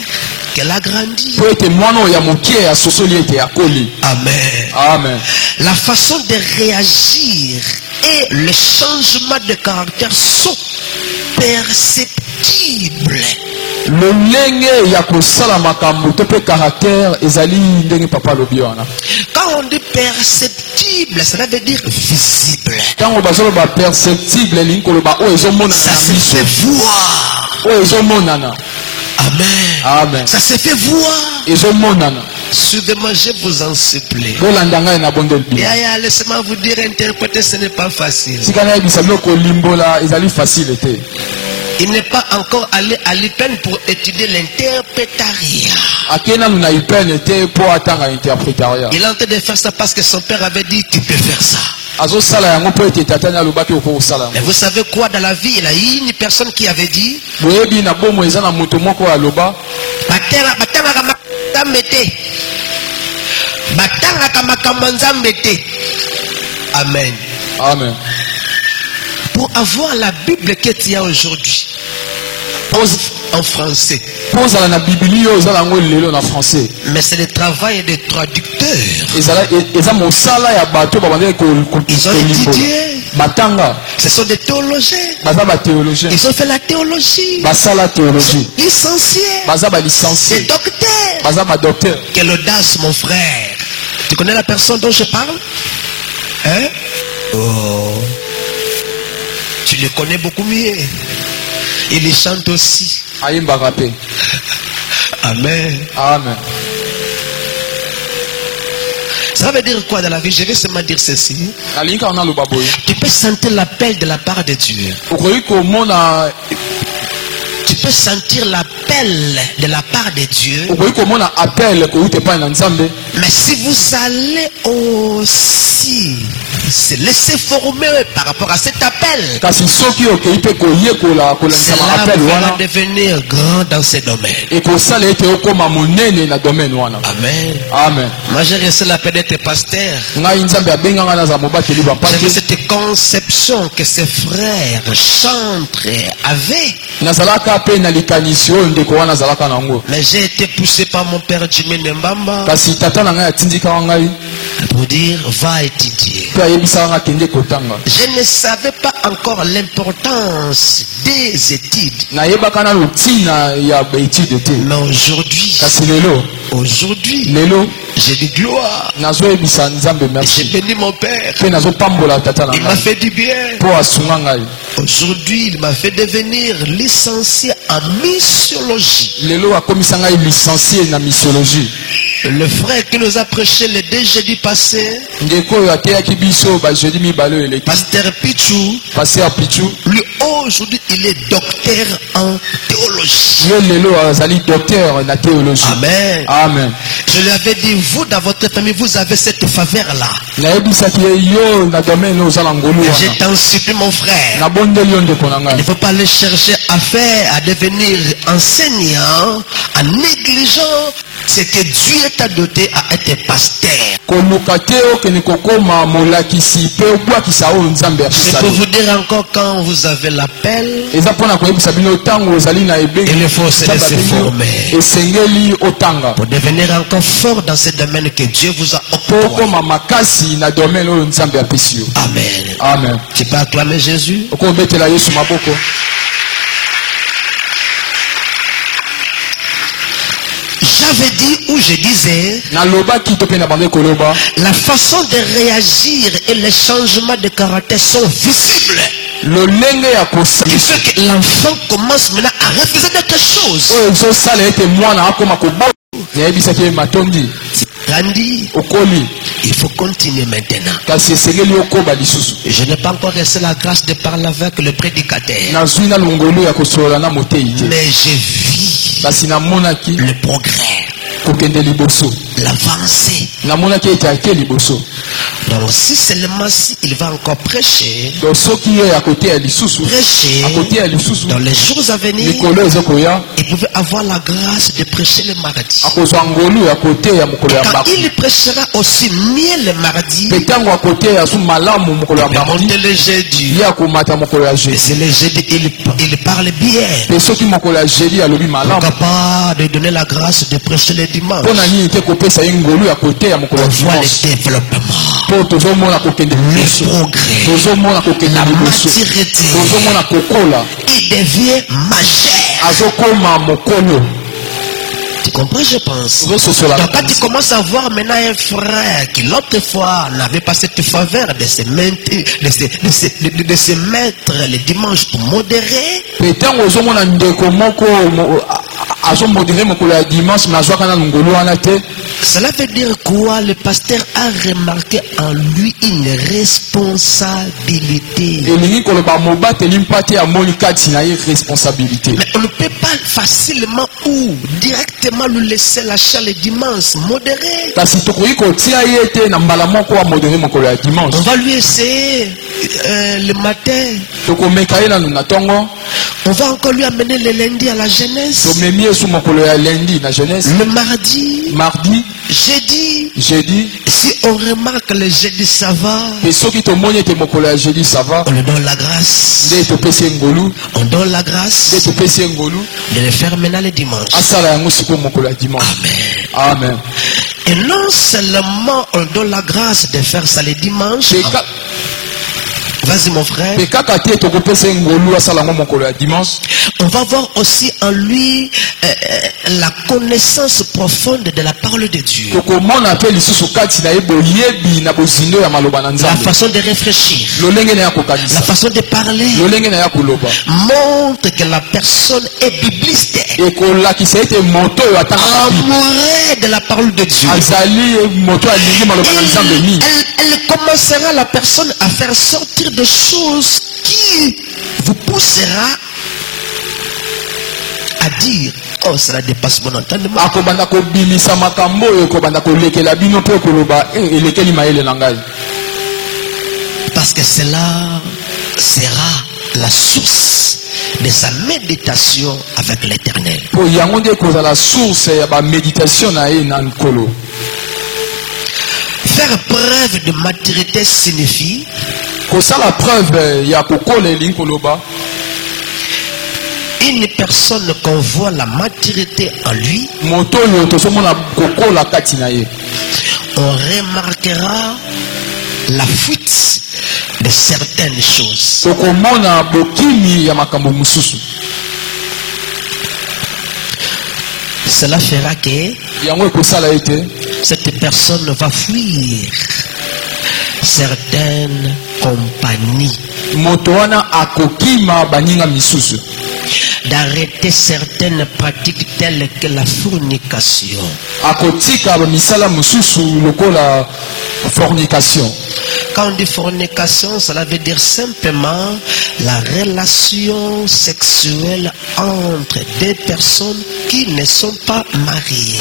qu'elle a grandi. Po ete mwana ya mokie ya sosoli ete ya koli. Amen. Amen. La façon de réagir et le changement de caractère sont perceptibles. Lolenge ya kosala makambo to pe caractère ezali ndenge papa lobi wana. Quand on dit perceptible, cela veut dire visible. Tango bazolo ba perceptible linkoloba o ezomona Ça na se miso. fait voir. O ezomonana. Amen. Amen. Ça se fait voir. Ezomonana. Suivez-moi, je vous en supplie. Bolanda ngai na bondeli bino. Laissez-moi vous dire, interpréter, ce n'est pas facile. Tika na yebisa biloko limbola ezali facile te. Il n'est pas encore allé à l'IPEN pour étudier l'interprétariat. Akena nuna ipene te po atanga interprétariat. Il est en train de faire ça parce que son père avait dit, tu peux faire ça. Azo sala yango po ete tatani alobaki oko sala. Mais vous savez quoi, dans la vie, il y a eu une personne qui avait dit, Boyebi na bomo eza na moto moko aloba. Batanga kama nzambe. Batanga kama nzambe te. Amen. Amen. Pour avoir la Bible que tu as aujourd'hui, en français, Poza na bibilio ezala ngo lelo na français. mais c'est le travail des traducteurs. Eza mosala ya bato babandeli ko Ils ont étudié. Batanga. Ce sont des théologiens. Baza ba théologien. Ils ont fait la théologie. Basala théologie. Licenciés. Baza ba Des licencié. docteurs. Baza ba docteur. Quelle audace, mon frère. Tu connais la personne dont je parle? Hein? Oh. Tu le connais beaucoup mieux. Il chante aussi. Ayimba rapé. Amen. Amen. Ça veut dire quoi dans la vie? Je vais seulement dire ceci. Alinka on a le baboy. Tu peux sentir l'appel de la part de Dieu. Okoyi ko mona Tu peux sentir l'appel de la part de Dieu. okoyi ko mona appel ko ute pa na Nzambe. Mais si vous allez aussi se laisser former par rapport à cet appel, Kasi soki okoyi pe ko yekola ko c'est lansama là appel vous wana. allez devenir grand dans ce domaine. Et ko sala ete okoma monene na domaine wana. Amen. Amen. Moi j'ai reçu l'appel d'être pasteur. Ngai Nzambe abenganga na za mobakeli ba J'avais paki. cette conception que ses frères chantres avaient. Nazalaka pe na likanisio ndeko wana zalaka nango. Mais j'ai été poussé par mon père Jimmy Nembamba Kasi tata na ngai atindika ngai pour dire va étudier. pe ayebisa nga kende kotanga. Je ne savais pas encore l'importance des études. Nayebaka na lutina ya étude te. Mais aujourd'hui, Kasi lelo lelo j'ai dit gloire. nazoyebisa Nzambe J'ai merci. béni mon père. Pe nazopambola tata na Il m'a ngai fait du bien. po asunga ngai. Aujourd'hui, il m'a fait devenir licencié en missiologie. Lelo akomisa ngai licencié na missiologie. Le frère qui nous a prêché les 2 jeudis passés, Ndeko oyo ateyaki biso ba jeudi mibale oyo eleki. Pasteur Pichou, Pasteur Pichu lui aujourd'hui, il est docteur en théologie. ye lelo azali docteur na théologie. Amen. Amen. Je lui avais dit, vous dans votre famille, vous avez cette faveur-là. Nayebisaki ye yo na domaine oyo ozala ngolu Je wana. t'en supplie, mon frère. Nabondeli yo ndeko na Il ngai. ne faut pas aller chercher à faire, à devenir enseignant, en négligeant c'est que Dieu t'a doté à être pasteur. Je peux vous dire encore, quand vous avez l'appel, il faut se laisser former pour devenir encore fort dans ce domaine que Dieu vous a octroyé. Amen. Amen. Tu peux acclamer Jésus? J'avais dit ou je disais, la façon de réagir et les changements de caractère sont visibles. Il fait que l'enfant commence maintenant à refuser quelque chose. Grandi, il faut continuer maintenant. Je n'ai pas encore reçu la grâce de parler avec le prédicateur, mais je vis le progrès, l'avancée. Donc si seulement il va encore prêcher dans les jours à venir, il pouvait avoir la grâce de prêcher le mardi. Quand il prêchera aussi mieux le mardi, il va monter le jeudi. Et c'est le jeudi, il parle bien. Pourquoi pas de donner la grâce de prêcher le dimanche? On voit le développement, le progrès, la maturité. Il devient majeur. Tu comprends, je pense. Donc quand tu commences à voir maintenant un frère qui l'autre fois n'avait pas cette faveur de se mettre le dimanche pour modérer, cela veut dire quoi? Le pasteur a remarqué en lui une responsabilité. Mais on ne peut pas facilement ou directement lui laisser lâcher le dimanche modéré. On va lui essayer le matin. On va encore lui amener le lundi à la jeunesse. Le mardi, jeudi. Si on remarque le jeudi, ça va. On lui donne la grâce. On donne la grâce de le faire maintenant le dimanche. Amen. Et non seulement on donne la grâce de faire ça le dimanche. Vas-y mon frère. On va voir aussi en lui la connaissance profonde de la parole de Dieu. La façon de réfléchir, la façon de parler montre que la personne est bibliste, amoureux de la parole de Dieu. Elle commencera la personne à faire sortir des choses qui vous poussera à dire, oh, cela dépasse mon entendement. Parce que cela sera la source de sa méditation avec l'Éternel. Faire preuve de maturité signifie une personne qu'on voit la maturité en lui, on remarquera la fuite de certaines choses. Cela fera que cette personne va fuir certaines compagnies, d'arrêter certaines pratiques telles que la fornication. Quand on dit fornication, cela veut dire simplement la relation sexuelle entre deux personnes qui ne sont pas mariées.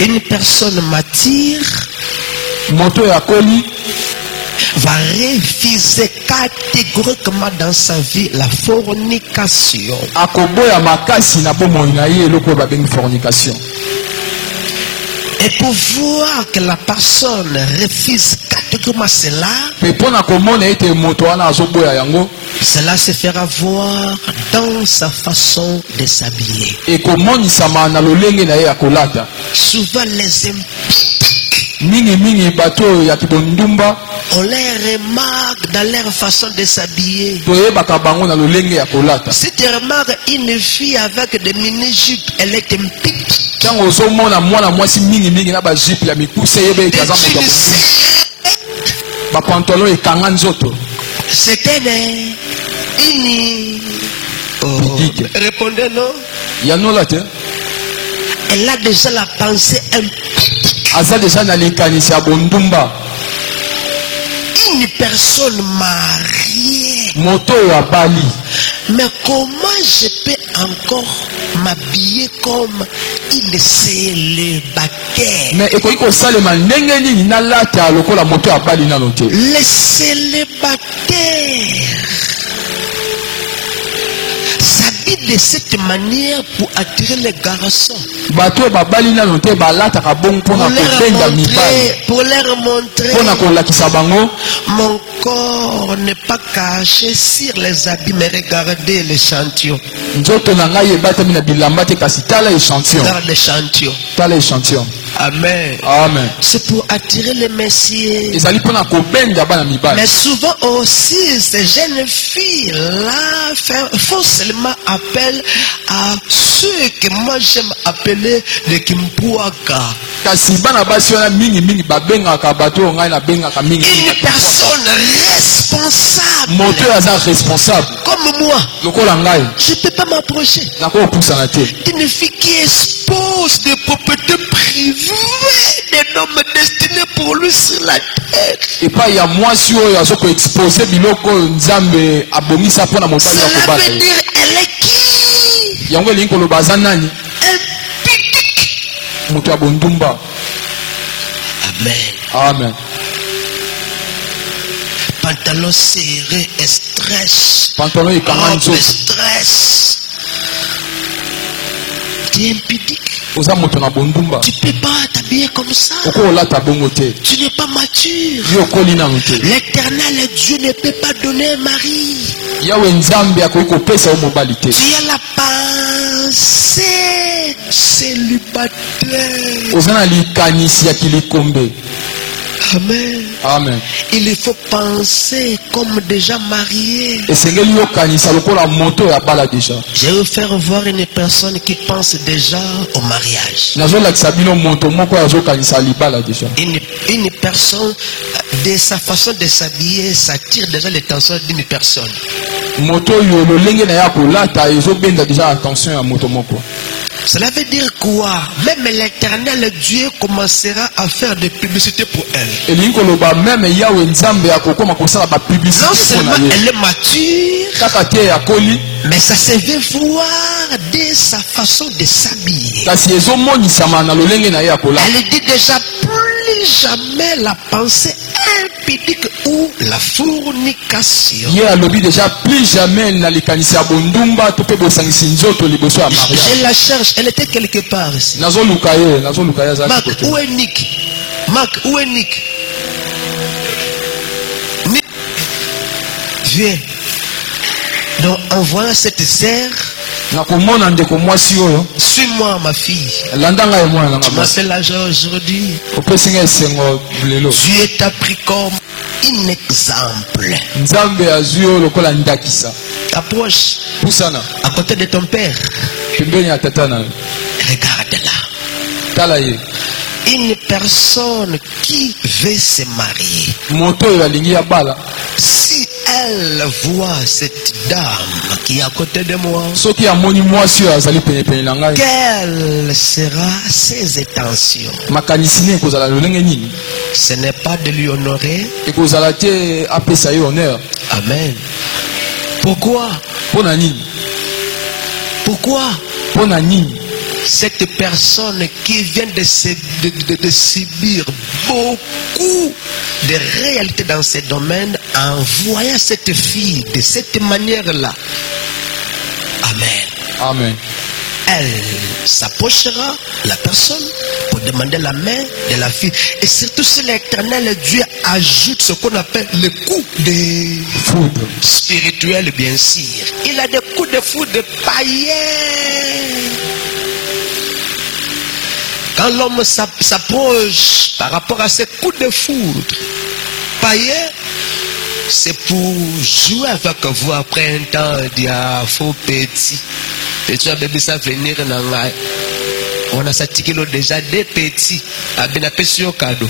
Une personne mature va refuser catégoriquement dans sa vie la fornication. Akoboya makasi na bomoi na ye eloko ba bengi fornication. Et pour voir que la personne refuse catégoriquement cela, cela se fera voir dans sa façon de s'habiller. Souvent les on les remarque dans leur façon de s'habiller. Si tu remarques une fille avec des mini-jupes, elle est un pique. C'était une... Répondez non. Elle a déjà la pensée un une personne mariée. Mais comment je peux encore m'habiller comme une célibataire? Les célibataires s'habillent de cette manière pour attirer les garçons. Pour leur montrer mon corps n'est pas caché sur les habits, mais regardez l'échantillon. Regarde l'échantillon. Amen. Amen. C'est pour attirer les messieurs. Mais souvent aussi, ces jeunes filles-là font seulement appel à ceux que moi j'aime appeler les Kimpuaka. Une personne responsable. Comme moi. Je ne peux pas m'approcher d'une fille qui expose des propriétés privées des hommes destinés pour lui sur la terre. Cela veut dire elle est qui? Un pique. Amen. Amen. Pantalon serré et stress. Pantalon et stress. Tu es impudique. Tu ne peux pas t'habiller comme ça. Tu n'es pas mature. L'éternel Dieu ne peut pas donner un mari. Tu as la pensée célibataire. Amen. Amen. Il faut penser comme déjà marié. Je vais vous faire voir une personne qui pense déjà au mariage. Une personne, de sa façon de s'habiller, ça attire déjà l'attention d'une personne. Cela veut dire quoi? Même l'éternel Dieu commencera à faire des publicités pour elle. Non seulement elle est mature, mais ça se veut voir de sa façon de s'habiller. Elle dit déjà plus jamais la pensée impudique ou la fornication. Je la cherche, elle était quelque part ici. Marc, où est Nick? Marc, où est Nick? Nick, viens. Donc en voyant cette sœur, suis-moi ma fille. Tu m'appelles là aujourd'hui. Dieu t'a pris comme un exemple. Approche à côté de ton père. Regarde-la. Une personne qui veut se marier, si elle voit cette dame qui est à côté de moi, quelles seront ses intentions? Ce n'est pas de lui honorer. Amen. Pourquoi? cette personne qui vient de subir beaucoup de réalités dans ce domaine, en voyant cette fille de cette manière-là, amen. Amen. Elle s'approchera, la personne, pour demander la main de la fille. Et surtout si l'Éternel Dieu ajoute ce qu'on appelle le coup de foudre spirituel, bien sûr. Il a des coups de foudre païens. Quand l'homme s'approche par rapport à ces coups de foudre païens, c'est pour jouer avec vous après un temps de faux petit. Petit a bébé ça venir dans on a sati déjà des petits à bien apprécier au cadeau.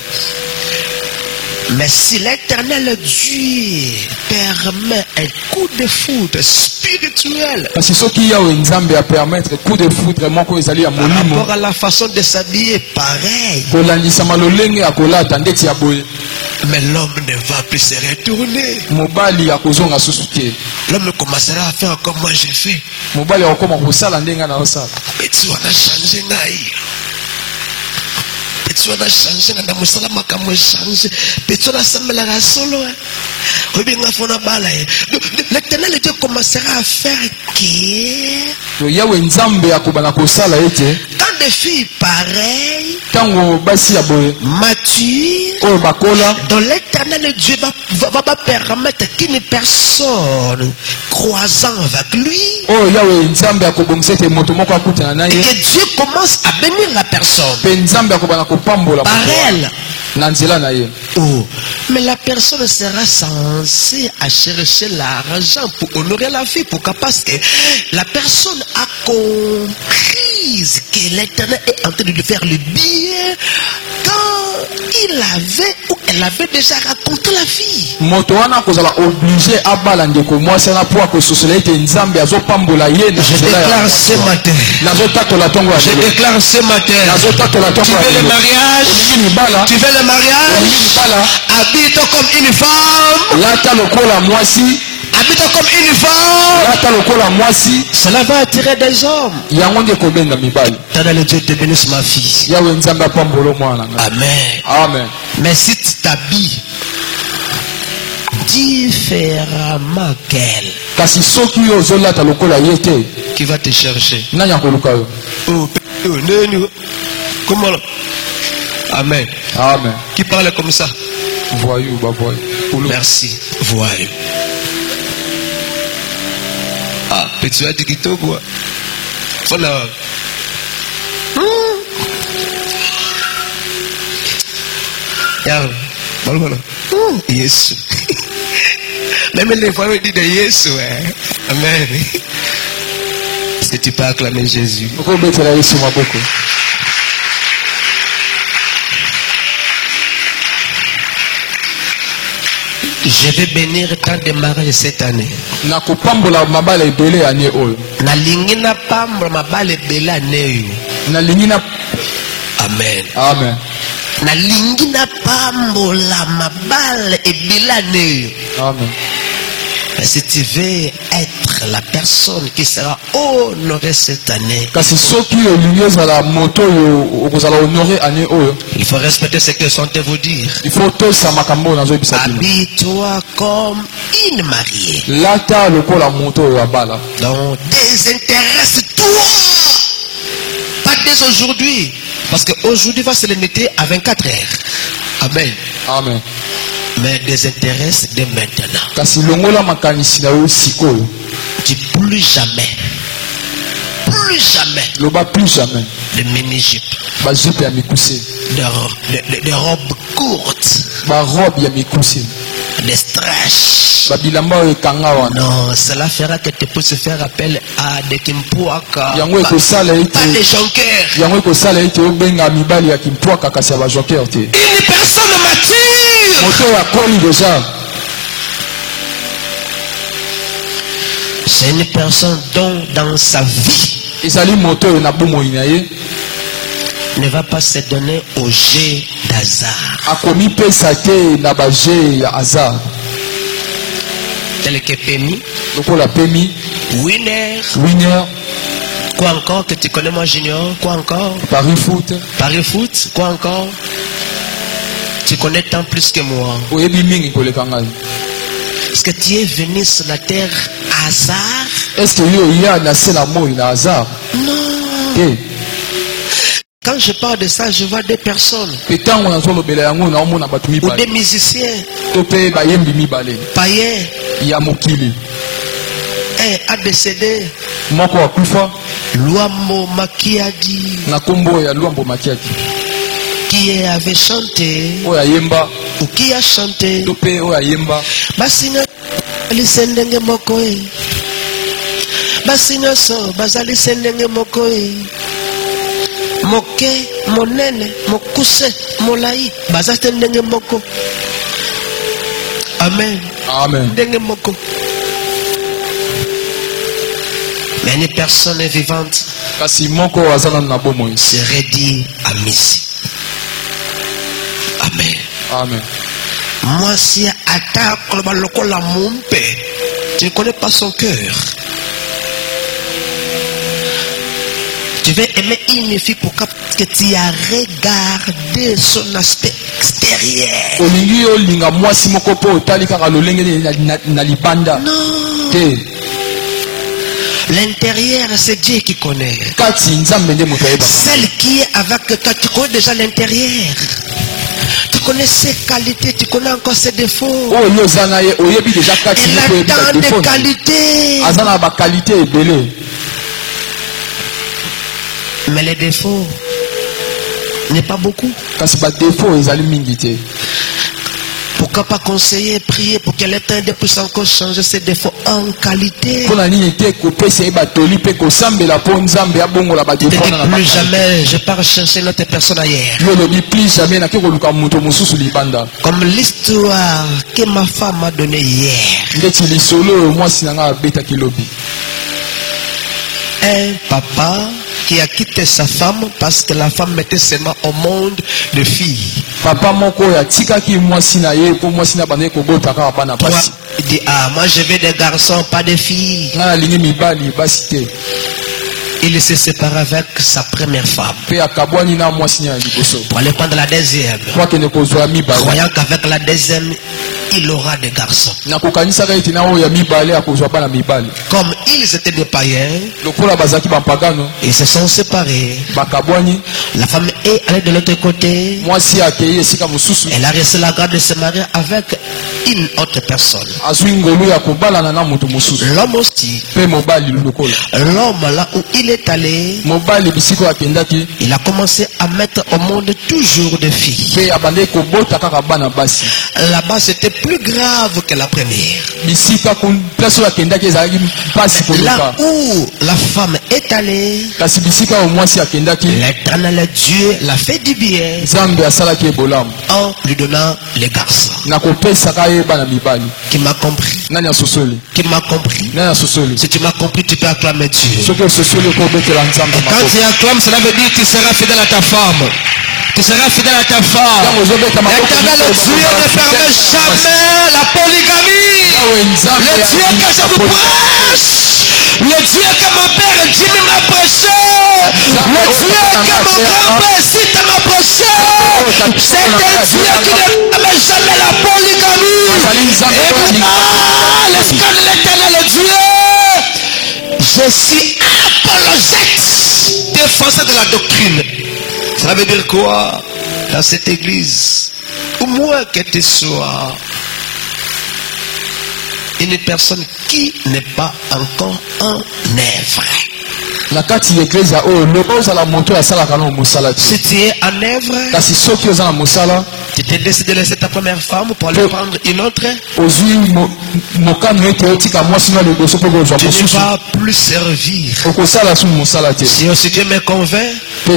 Mais si l'Éternel Dieu permet un coup de foudre spirituel, parce que ce qui y a Nzambe à permettre coup de foudre mon ko ezali ya par molimo rapport à la façon de s'habiller, pareil. ko landisa malolenge akolata ndeti ya boye. Mais l'homme ne va plus se retourner. Mobali akozonga susu te. L'homme commencera à faire comme moi j'ai fait. Mobali akoma kosala ndenga na osala. Mais tu vas changer naï. Tu vas changer na musala makamwe changer. Tu vas sembler la solo. L'Éternel Dieu commencera à faire que Yahweh Nzambe akobana kosala ete quand des filles pareilles, tango basi ya boye matures, oyo bakola, dont l'Éternel Dieu va permettre qu'une personne croisant avec lui, oyo Yahweh Nzambe akobongisa ete moto moko akutana na et ye, que Dieu commence à bénir la personne pe Nzambe akobana kopambola par moto elle. na nzela na ye. Oh, mais la personne sera censée à chercher l'argent pour honorer la vie. Pourquoi? Parce que la personne a compris que l'Éternel est en train de lui faire le bien quand il avait ou elle avait déjà raconté la vie. Moto wana kozala obligé abala ndeko mwasi na po akososola ete Nzambe azopambola ye na Je nzela ya déclare ce matin. nazotatola tongo ya Je lelo. déclare ce matin. Nazotatola Tu tongo ya veux le lelo. mariage? Olingi libala, Tu veux le olingi mariage? libala, Habite comme une femme. lata lokola mwasi, Habite comme une femme. lata lokola mwasi, Cela va attirer des hommes. yango nde kobenga mibali. Éternel Dieu te bénisse ma fille. Yahweh Nzambe apambola mwana nga. Amen. Amen. Mais si tu t'habilles différemment qu'elle, Kasi soki yo ozolata lokola ye te, qui va te chercher? nani akoluka yo? Oh, nani? Comment là? Amen. Amen. Qui parle comme ça? Voyou, ba voyou. Merci. Voyez. Ah, petit dit qu'il quoi? Voilà. Voilà. Yes. Même les fois où dit de yes, ouais. Amen. Est-ce que tu peux acclamer Jésus? Okobetela Yesu maboko. Je vais bénir tant de mariages cette année. Na kopambola mabala ebele ane oyo. Nalingi na pamba mabala ebele année. Nalingi na Amen. Amen. Nalingi na pambola mabala ebele année. Amen. Si tu veux être la personne qui sera honorée cette année, Kasi soki olingi ozala moto oyo okozala honoré ane oyo, il faut respecter ce que sont vous dire. il faut tosa makambo nazoyebisa bino. Habille-toi comme une mariée. Lata lokola moto oyo abala. Donc, désintéresse-toi. Pas dès aujourd'hui. Parce qu'aujourd'hui va se limiter à 24 heures. Amen. Amen. Mais désintéresse dès maintenant. Kasi longola makanisi na yo sikoyo. Dis plus jamais. Plus jamais. Loba plus jamais. De mini-jupe. Ba jupe ya mikuse. De robes courtes. Ba robe ya mikuse. Des strash. Ba bilamba oyo ekanga wana. Non, cela fera que tu puisses faire appel à des kimpuaka. Yango ekosala ete. Pas des jonkers. Yango ekosala ete obenga mibali ya kimpwaka kasi ya bajoker te. Une personne mature. Moto ya koli déjà. C'est une personne dont dans sa vie Ezali moto oyo na bomoi na ye. ne va pas se donner au jeu d'hasard. Akomi pesa te na ba jeu ya hasard. Tel que Pemi, Lokola pemi, Winner, winner, Quoi encore que tu connais, moi j'ignore? Quoi encore? Paris foot. Paris foot? Quoi encore? Tu connais tant plus que moi. Est-ce que tu es venu sur la terre à hasard? Est-ce que il y a un hasard? Non. Quand je parle de ça, je vois des personnes ou des musiciens païens a décédé. Luambo Makiadi qui avait chanté ou qui a chanté Basina lisendenge mokoe Basina so bazali sendenge mokoe Moke monene mokuse molai bazali ndenge moko. Amen. Amen. Ndenge moko. Mais une personne vivante serait dit à Messie. Amen. Amen. Moi, si attaque la mumpe, tu ne connais pas son cœur. Tu veux aimer une fille pour que tu as regardé son aspect extérieur. Non. L'intérieur, c'est Dieu qui connaît. Celle qui est avec toi, tu connais déjà l'intérieur. Tu connais ses qualités, tu connais encore ses défauts. Elle a tant de qualités. Mais les défauts n'est pas beaucoup. Pourquoi pas conseiller, prier pour qu'elle ait un de plus encore changer ses défauts en qualité. Plus jamais je pars chercher l'autre personne ailleurs. Comme l'histoire que ma femme m'a donnée hier. Un papa qui a quitté sa femme parce que la femme mettait seulement au monde de filles. Papa moko ya tika ki mwasi na ye ko mwasi na bande ko bota ka bana basi. Il dit ah moi je veux des garçons pas des filles. Na lingi mibali basi te. Il s'est séparé avec sa première femme. Pour aller prendre la deuxième. Croyant qu'avec la deuxième, il aura des garçons. Comme ils étaient des païens, ils se sont séparés. La femme est allée de l'autre côté. Elle a reçu la grâce de se marier avec une autre personne. L'homme aussi. L'homme là où il est allé, il a commencé à mettre au monde toujours des filles. Là-bas c'était plus grave que la première. Là où la femme est allée, l'éternel Dieu l'a fait du bien en lui donnant les garçons. Qui m'a compris? Qui m'a compris? Si tu m'as compris, tu peux acclamer Dieu. Et quand tu acclames, cela veut dire que tu seras fidèle à ta femme. Tu seras fidèle à ta femme. L'éternel Dieu ne permet jamais la polygamie. Le Dieu que je vous prêche, le Dieu que mon père Jimmy m'a prêché, le Dieu que mon grand-père Sita m'a prêché, c'est un Dieu qui ne permet jamais la polygamie. Et moi, l'esclave de l'éternel Dieu, je suis apologète, défenseur de la doctrine. Ça veut dire quoi dans cette église? Au moins que tu sois une personne qui n'est pas encore en œuvre. Si tu es en œuvre, tu t'es décidé de laisser ta première femme pour aller prendre une autre, tu ne vas plus servir. Si Dieu me convainc, je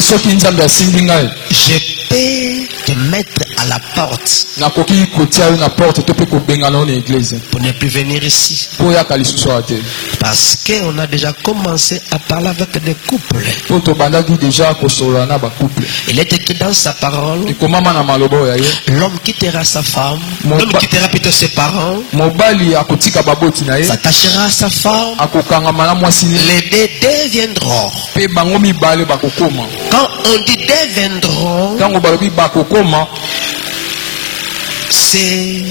peux te mettre à la porte pour ne plus venir ici. Parce qu'on a déjà commencé à parler avec des couples. Il est écrit dans sa parole, l'homme quittera sa femme, l'homme quittera plutôt ses parents, s'attachera à sa femme, les deux deviendront. Quand on dit deviendront, c'est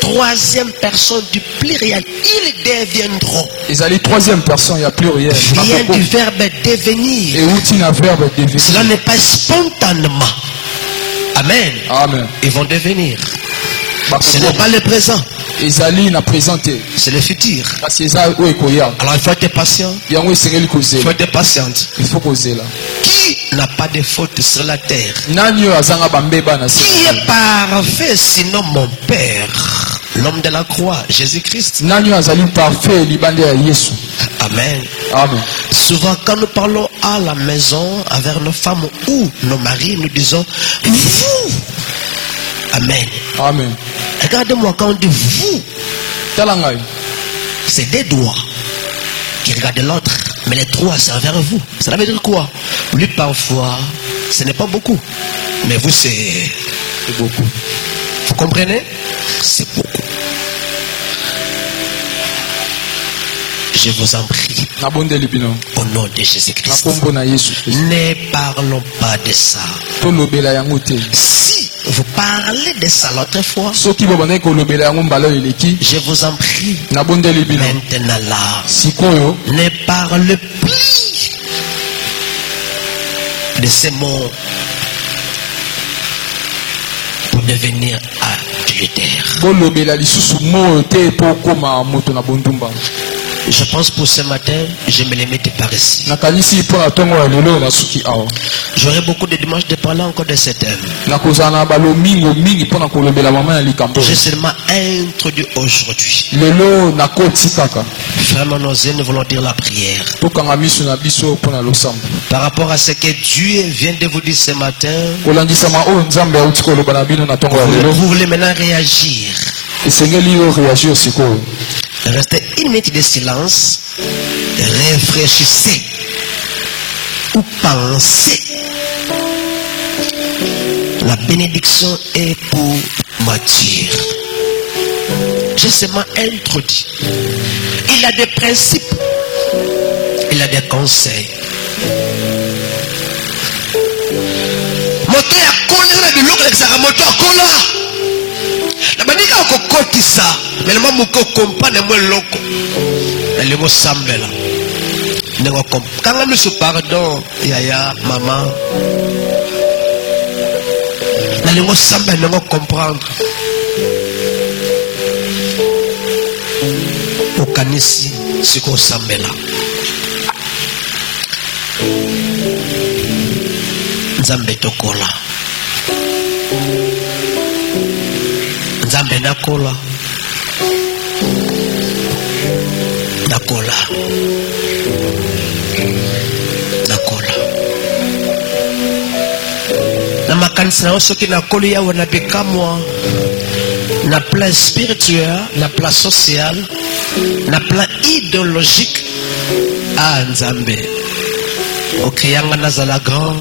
troisième personne du pluriel. Ils deviendront. Troisième personne, il y a pluriel. Vient du verbe devenir. Cela n'est pas spontanément. Amen. Amen. Ils vont devenir. Ce n'est pas le présent. C'est le futur. Alors il faut être patient. Il faut être patiente. Qui n'a pas de faute sur la terre? Qui est parfait sinon mon Père, l'homme de la croix, Jésus-Christ? Amen. Amen. Souvent quand nous parlons à la maison avec nos femmes ou nos maris, nous disons vous. Amen. Amen. Regardez-moi quand on dit vous. C'est des doigts qui regardent l'autre, mais les trois c'est envers vous. Ça veut dire quoi? Lui parfois, ce n'est pas beaucoup, mais vous c'est beaucoup. Vous comprenez? C'est beaucoup. Je vous en prie, au nom de Jésus-Christ, ne parlons pas de ça. Si vous parlez de ça l'autre fois, je vous en prie, maintenant là, ne parle plus de ces mots pour devenir adultère. Je pense pour ce matin, je me les mets par ici. J'aurai beaucoup de dimanches de parler encore de ce thème. J'ai seulement introduit aujourd'hui. Vraiment, nous voulons dire la prière. Par rapport à ce que Dieu vient de vous dire ce matin, vous voulez maintenant réagir. Restez une minute de silence, réfléchissez ou pensez. La bénédiction est pour Mathieu. J'ai seulement introduit. Il a des principes, il a des conseils. Moto ya konera biloko ya moto akola. La bandika okokotisa. Mais le moment où comprendre moi loko, elle est sambela. Quand nous se pardon, yaya, maman, elle est sambela, nous comprendre. Au canisi, c'est qu'on sambela. Nzambe tokola. Nzambe nakola. Nakola. Na makanisa na soki nakoli ya wana bekamwa na plan spirituel, na plan social, na plan idéologique à Nzambe. Okeyanga nazala grand.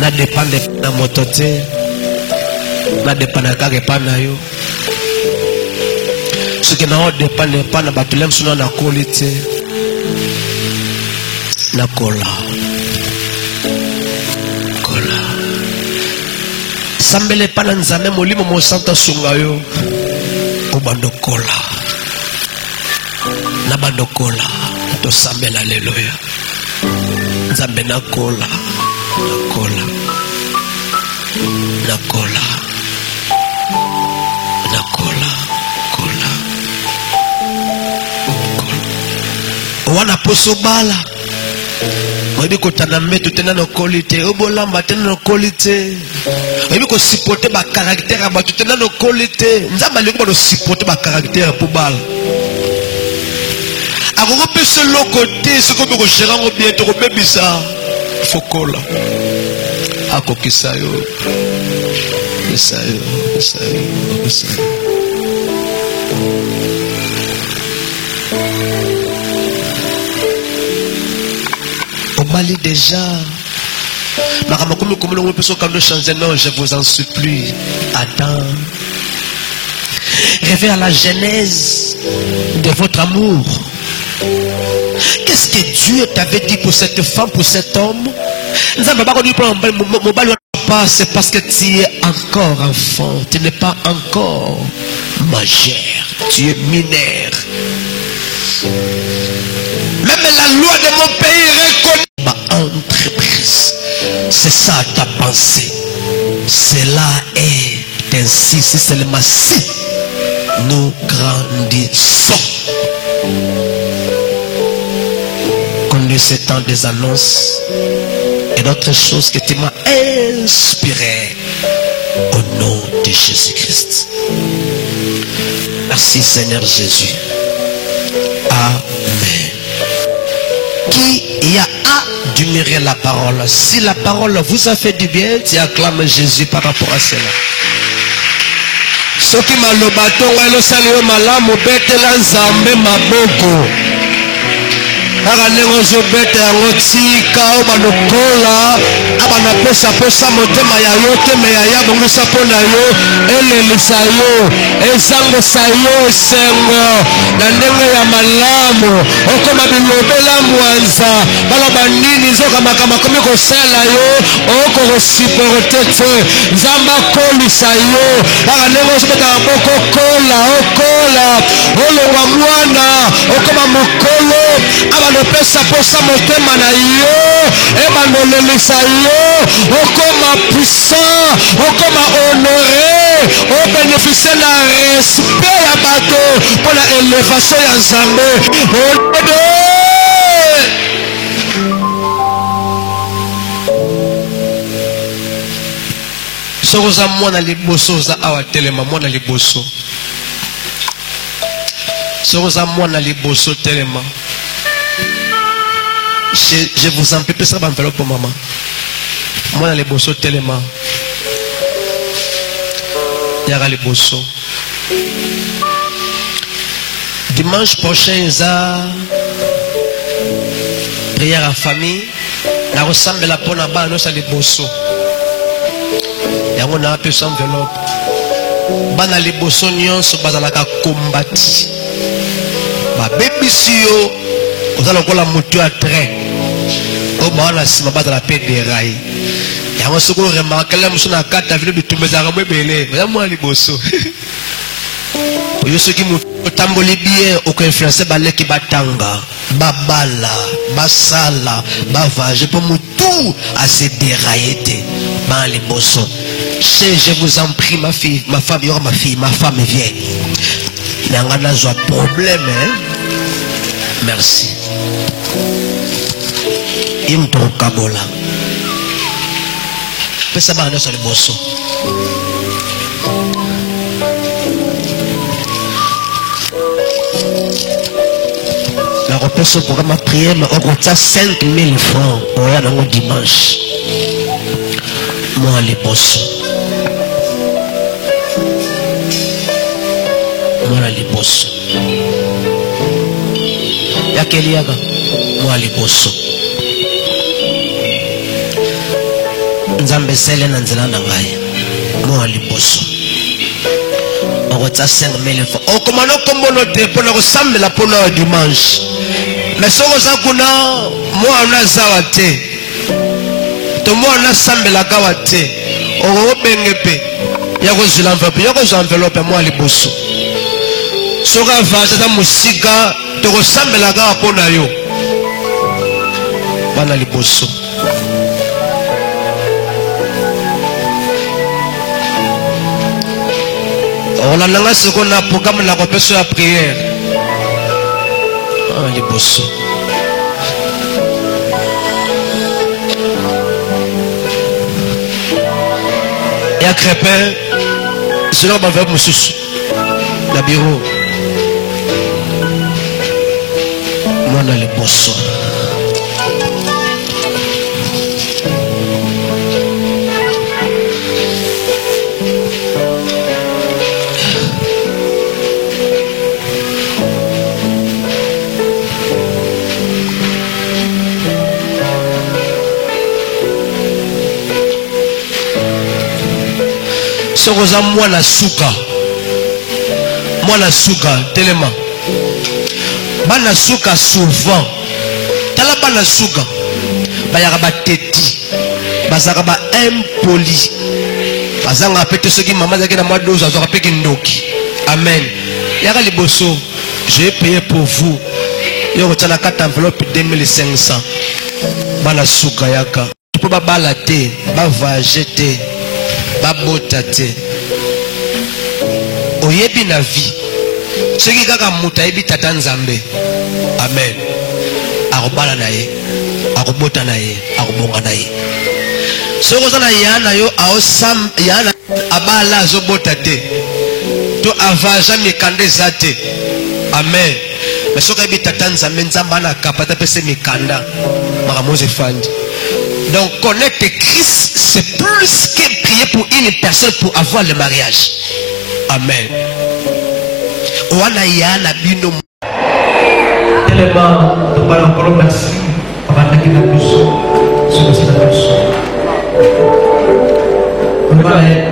Na dépendre na motote. Na dépendre kage pana yo. Ce qui n'a pas de pas na batulem suna na qualité na kola sambele pa na nzambe molimo mo santa sunga yo o bando kola na bando kola to sambela haleluya nzambe na kola wana poso bala oyebi kotanda mbeto tena na qualité obolamba tena na qualité oyebi ko supporter ba caractère ya bato tena na qualité nzamba lingo ba supporter ba caractère pour bala akoko pese loko te soko be ko gérer ngo bien to ko bebisa fokola akokisayo kisayo. Au Mali déjà, je vous en supplie, Adam, rêvez à la genèse de votre amour. Qu'est-ce que Dieu t'avait dit pour cette femme, pour cet homme? C'est parce que tu es encore enfant, tu n'es pas encore majeur, tu es mineur. Même la loi de mon pays reconnaît ma entreprise. C'est ça ta pensée. Cela est ainsi, si seulement si nous grandissons. Connaissez tant des annonces et d'autres choses que tu m'as inspiré au nom de Jésus-Christ. Merci Seigneur Jésus. Amen. Qui y a admiré la parole? Si la parole vous a fait du bien, tu acclames Jésus par rapport à cela. Ce qui m'a le bâton, elle salue malamu betela nzambe maboko. Aranengo zobete yango tika obanokola abanapesa pesa motema ya yo teme ya ya bongisa pona yo elelisa yo ezangisa yo esengo na ndenge ya malamu okoma bilobela mwanza baloba nini zokamaka makomi kosala yo okokosiporte te nzamba kolisa yo aranengo zobeta maboko okola olongwa mwana okoma mokolo pesa posa motema na yo ebanolelisa yo okoma puissant okoma honoré obénéficie na respect ya bato pour la élévation ya Nzambe. Sokoza mwana liboso za awa telema mwana liboso. Sokoza mwana liboso telema. Je vous en prie, ça va me faire pour maman. Moi, les bossos tellement. Il y aura les bossos. Dimanche prochain, ça prière en famille. La ressemble la peau en bas, nous sommes les bossos. Et on a un peu sans enveloppe. Bana les bossos, nous sommes à combattre. Ma bébé, si vous allez encore la moto à train. Au moment où on va la paix des rails. Il y a un second remarque. Là, je suis dans la carte de vie. Tu me dis que je suis moi les bossos. Pour ceux qui me tamboli bien, aucun influencé balé qui batanga, babala, basala, bava. Je peux me tout à se dérailler. Ban les bossos. Je vous en prie, ma fille, ma femme, il y aura ma fille, ma femme vient. Il y a un problème, hein? Merci. Imto kabola. Pesa bana sur le bosso. La repose pour ma prière, mais on compte 5 000 francs pour un dimanche. Moi les bosso. Moi les bosso. Yakeliaga. Moi les bosso. Nzambe sele na nzela na ngai mo liboso okotsa 5 000 francs okomana kombono te pona kosambela pona dimanche mais soko za kuna mwana zawa te to mwana sambela kawa te obengepe ya kozula enveloppe ya kozula enveloppe mo liboso soka vaza za musika to kosambela kawa pona yo bana liboso. On a ce qu'on a programme la repose la prière. Ah, les bossons. Et à Crépin, cela m'a fait mon sous. La bureau. Moi, on a les bossons. sokoza mwana suka telema bana suka souvent tala bana suka bayaka bateti bazaka ba impoli bazanga pete soki mama zaki na mwa 12 azaka peki ndoki amen yaka liboso j'ai payé pour vous yo kotana kata enveloppe 2500 bana suka yaka po babala te bavage te babota te oyebi na vie soki kaka mutu ayebi tata nzambe amen akobala na ye akobota na ye akobonga na ye soki oza na yana yo aosam yana abala azobota te to avaja mikanda eza te amen mais soki ayebi tata nzambe nzambe ana kapata pese mikanda makambo ezefandi. Donc connaître Christ, c'est plus que prier pour une personne pour avoir le mariage. Amen. Oana yana bino. Élément de parole merci. Avant de quitter le bus, sur le